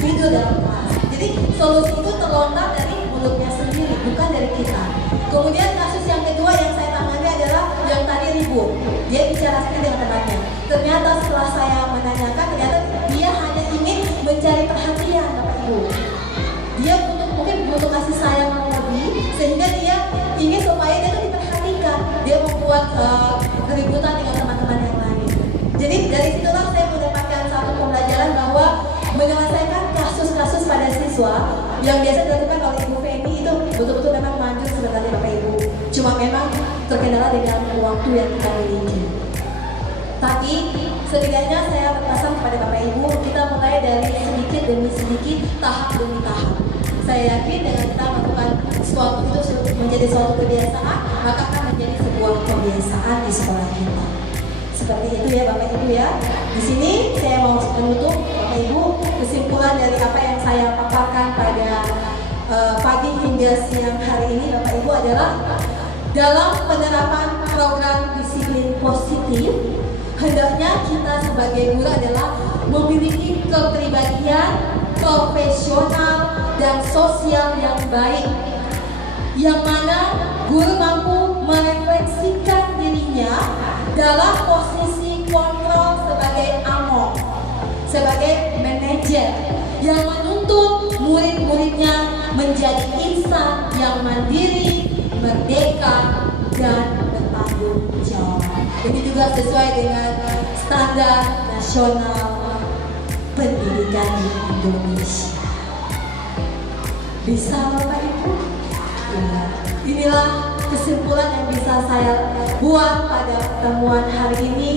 tidur dalam kelas. Jadi solusi itu terlontar dari mulutnya sendiri, bukan dari kita. Kemudian kasus yang kedua yang saya tangani adalah yang tadi ribut. Dia bicara sendiri dengan temannya. Ternyata setelah saya menanyakan, ternyata dia hanya ingin mencari perhatian Bapak Ibu. Dia mungkin butuh kasih sayang yang lebih, sehingga dia ingin supaya dia tuh diperhatikan. Dia membuat keributan dengan teman-teman yang lain. Jadi dari situlah saya mendapatkan satu pembelajaran bahwa menyelesaikan kasus-kasus pada siswa yang biasa dilakukan oleh Ibu Feni itu betul-betul memang manjur sebenarnya Bapak Ibu. Cuma memang terkendala dengan waktu yang kita miliki. Tapi setidaknya saya berpesan kepada Bapak Ibu, kita mulai dari sedikit demi sedikit, tahap demi tahap. Saya yakin dengan kita melakukan sesuatu itu menjadi suatu kebiasaan, maka akan menjadi sebuah kebiasaan di sekolah kita. Seperti itu ya Bapak Ibu ya. Di sini saya mau menutup Bapak Ibu kesimpulan dari apa yang saya paparkan pada pagi hingga siang hari ini Bapak Ibu adalah dalam penerapan program disiplin positif, hendaknya kita sebagai guru adalah memiliki kepribadian profesional dan sosial yang baik, yang mana guru mampu merefleksikan dirinya dalam posisi kontrol sebagai among, sebagai manajer yang menuntut murid-muridnya menjadi insan yang mandiri, merdeka, dan bertanggung jawab. Ini juga sesuai dengan standar nasional pendidikan di Indonesia. Bisa Bapak Ibu? Ya. Inilah kesimpulan yang bisa saya buat pada pertemuan hari ini,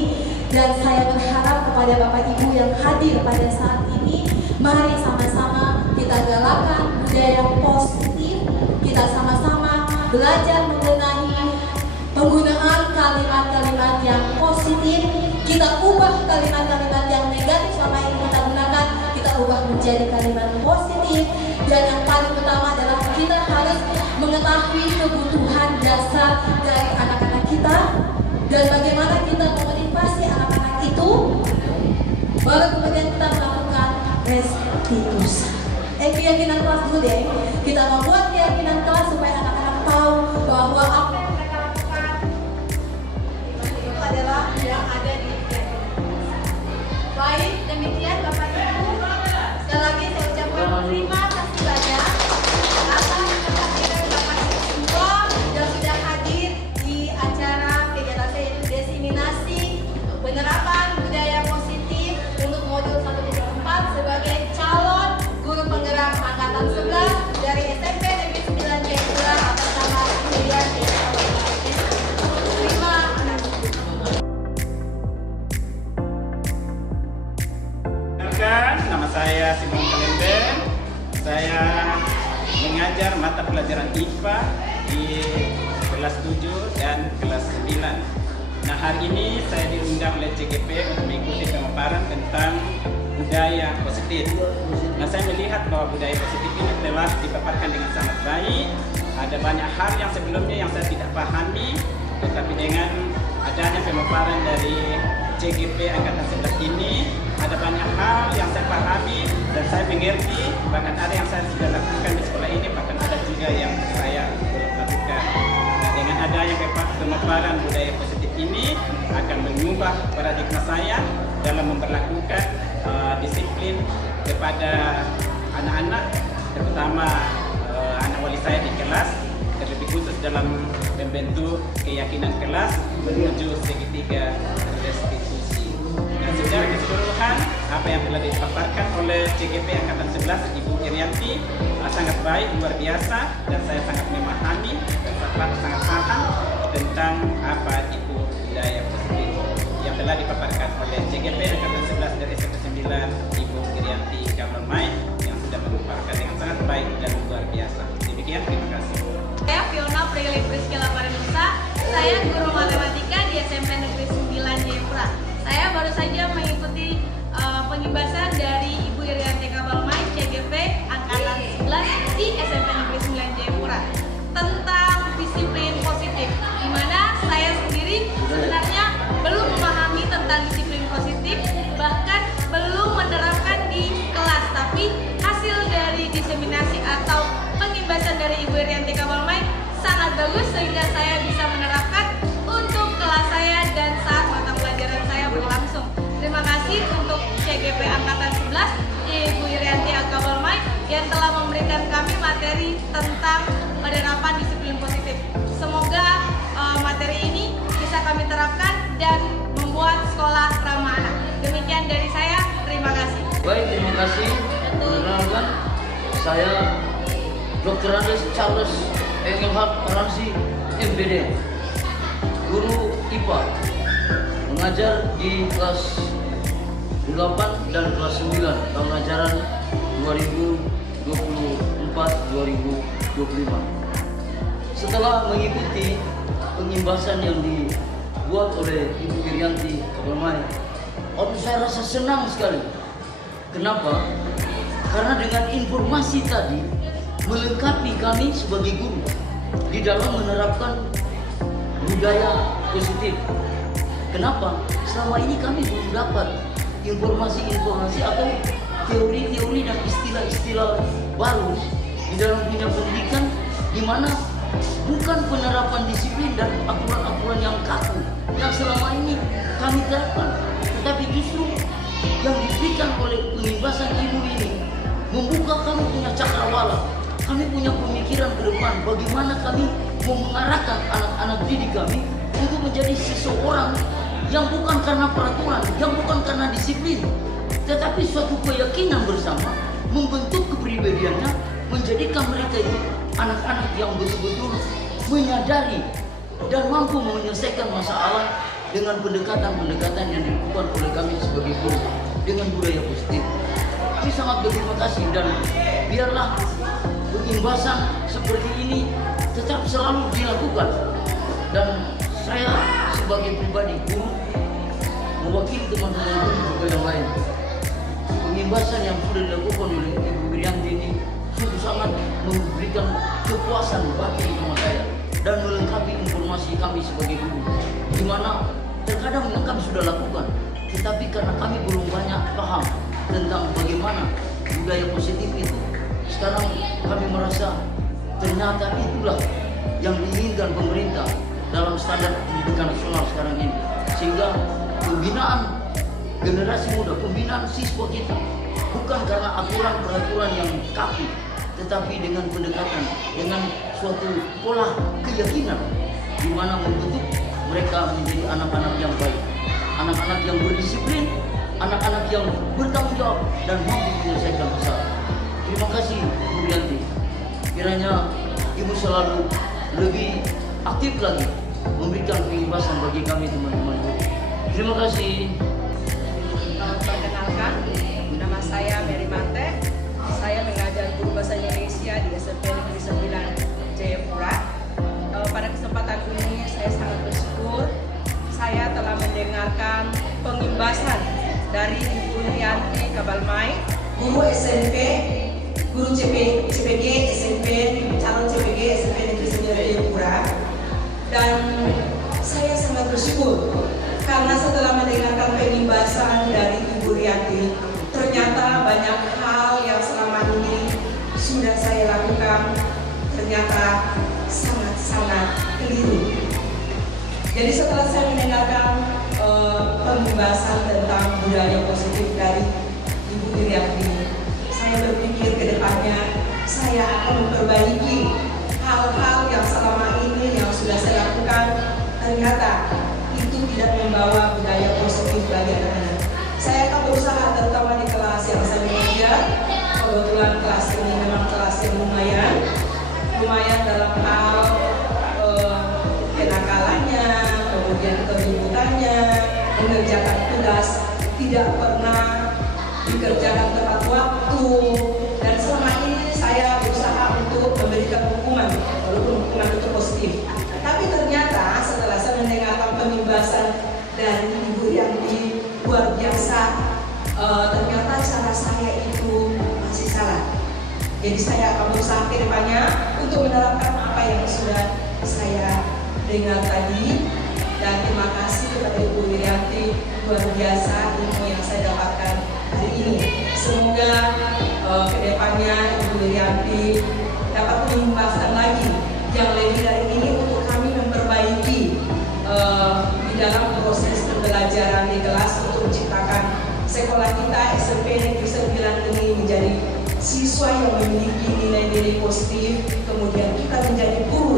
dan saya berharap kepada Bapak Ibu yang hadir pada saat ini, mari sama-sama kita galakan budaya yang positif, kita sama-sama belajar mengenai penggunaan kalimat-kalimat yang positif, kita ubah kalimat-kalimat yang negatif selama ini kita gunakan, kita ubah menjadi kalimat positif, dan yang paling utama adalah kita harus mengetahui kebutuhan dasar dari anak-anak kita dan bagaimana kita memotivasi anak-anak itu, baru kemudian kita melakukan restitusi. Keyakinan kelas dulu deh, kita membuat keyakinan kelas supaya anak-anak tahu bahwa apa yang mereka lakukan itu adalah yang ada di keyakinan kelas. Baik, demikian Bapak Ibu, sekali lagi saya ucapkan terima kasih banyak atas kehadiran Bapak Ibu semua yang sudah hadir di acara kegiatan saya, yaitu desiminasi penerapan budaya positif untuk modul 1.4 sebagai calon guru penggerak angkatan 11 dari SMP Negeri 9 Jayapura atas nama Pilihan Desa. Terima Perkenalkan, nama saya Simon Kalembeng. Saya mengajar mata pelajaran IPA di kelas 7 dan kelas 9. Nah, hari ini saya diundang oleh CGP untuk mengikuti pemaparan tentang budaya positif. Nah, saya melihat bahwa budaya positif ini telah dipaparkan dengan sangat baik. Ada banyak hal yang sebelumnya yang saya tidak pahami, tetapi dengan adanya pemaparan dari CGP Angkatan 11 ini, ada banyak hal yang saya pahami dan saya mengerti. Bahkan ada yang saya sudah lakukan di sekolah ini, bahkan ada juga yang saya belum lakukan. Nah, dengan adanya pemaparan budaya positif ini akan mengubah paradigma saya dalam memperlakukan disiplin kepada anak-anak, terutama anak wali saya di kelas, terlebih khusus dalam membentuk keyakinan kelas menuju segitiga restitusi. Dan secara keseluruhan, apa yang telah dipaparkan oleh CGP Angkatan 11 Ibu Irianti sangat baik, luar biasa, dan saya sangat memahami dan sangat paham tentang apa itu budaya positif yang telah dipaparkan oleh CGP Angkatan 11 dari SMP 9 Ibu Irianti Kabalmai yang sudah memaparkan dengan sangat baik dan luar biasa. Demikian, terima kasih. Saya Fiona Prilly Priscilla Parenusa, saya guru matematika di SMP Negeri 9 Jayapura. Saya baru saja mengikuti pengimbasan dari Ibu Irianti Kabalmai CGP Angkatan 11 di SMP Negeri 9 Jayapura tentang disiplin positif, di mana saya sendiri sebenarnya belum memahami tentang disiplin positif, bahkan belum menerapkan di kelas, tapi hasil dari diseminasi atau pengimbasan dari Ibu Irianti Kabalmai sangat bagus sehingga saya bisa menerapkan untuk kelas saya dan saat mata pelajaran saya berlangsung. Terima kasih untuk CGP Angkatan 11 Ibu Irianti Kabalmai yang telah memberikan kami materi tentang penerapan disiplin positif. Semoga materi ini bisa kami terapkan dan membuat sekolah ramah anak. Demikian dari saya, terima kasih. Baik, terima kasih. Perkenalkan, saya Dr. Andes Charles Engelhardt Ransi, MPD, guru IPA, mengajar di kelas 8 dan kelas 9 tahun ajaran 2024-2025. Setelah mengikuti pengimbasan yang dibuat oleh Ibu Irianti Kabalmai, saya rasa senang sekali. Kenapa? Karena dengan informasi tadi melengkapi kami sebagai guru di dalam menerapkan budaya positif. Kenapa? Selama ini kami belum dapat informasi-informasi atau teori-teori dan istilah-istilah baru di dalam dunia pendidikan, di mana bukan penerapan disiplin dan aturan-aturan yang kaku yang selama ini kami terapkan, tetapi justru yang diberikan oleh pengimbasan ibu ini membuka kami punya cakrawala, kami punya pemikiran ke depan bagaimana kami mau mengarahkan anak-anak didik kami untuk menjadi seseorang yang bukan karena peraturan, yang bukan karena disiplin, tetapi suatu keyakinan bersama membentuk kepribadiannya, menjadikan mereka itu anak-anak yang betul-betul menyadari dan mampu menyelesaikan masalah dengan pendekatan-pendekatan yang dilakukan oleh kami sebagai guru dengan budaya positif. Kami sangat berterima kasih dan biarlah pengimbasan seperti ini tetap selalu dilakukan. Dan saya sebagai pribadi guru mewakili teman-teman guru juga yang lain, pengimbasan yang sudah dilakukan oleh Ibu Irianti ini sungguh sangat memberikan kepuasan batin kepada saya dan melengkapi informasi kami sebagai guru, di mana terkadang memang kami sudah lakukan, tetapi karena kami belum banyak paham tentang bagaimana budaya positif itu, sekarang kami merasa ternyata itulah yang diinginkan pemerintah dalam standar pendidikan nasional sekarang ini, sehingga pembinaan generasi muda, pembinaan siswa kita bukan karena aturan-peraturan yang kaku, tetapi dengan pendekatan, dengan suatu pola keyakinan di mana membentuk mereka menjadi anak-anak yang baik, anak-anak yang berdisiplin, anak-anak yang bertanggung jawab dan mampu menyelesaikan masalah. Terima kasih Bu Irianti. Kiranya Ibu selalu lebih aktif lagi memberikan pengimbasan bagi kami teman-teman. Terima kasih. Perkenalkan, nama saya Mary Mate. Saya mengajar guru bahasa Indonesia di SMP Negeri 9 Jayapura. Pada kesempatan ini saya sangat bersyukur saya telah mendengarkan pengimbasan dari Ibu Irianti Kabalmai, Guru SMP, guru CPG SMP, calon CPG SMP Negeri 9 Jayapura. Dan saya sangat bersyukur karena setelah mendengarkan pengimbasan dari Ibu Irianti, ternyata banyak hal yang selama ini sudah saya lakukan ternyata sangat-sangat keliru. Jadi setelah saya mendengarkan pembahasan tentang budaya positif dari Ibu Irianti, saya berpikir ke depannya saya akan memperbaiki hal-hal yang selama ini yang sudah saya lakukan ternyata itu tidak membawa budaya positif bagi anak-anak. Saya akan berusaha terutama di kelas yang saya mengajar. Kebetulan kelas ini memang kelas yang lumayan dalam hal kenakalannya, kemudian keributannya, mengerjakan tugas tidak pernah dikerjakan tepat waktu, dan selama ini saya berusaha untuk memberikan hukuman, walaupun hukuman itu positif. Tapi ternyata setelah saya mendengarkan pembahasan dari Ibu Yanti luar biasa, ternyata cara saya itu masih salah. Jadi saya akan berusaha ke depannya untuk menerapkan apa yang sudah saya dengar tadi, dan terima kasih kepada Ibu Irianti, luar biasa ilmu yang saya dapatkan hari ini. Semoga kedepannya Ibu Irianti dapat mengimbaskan lagi yang lebih dari ini untuk kami memperbaiki di dalam proses pembelajaran di kelas untuk menciptakan sekolah kita SMP Negeri 9 ini menjadi siswa yang memiliki nilai-nilai positif, kemudian kita menjadi guru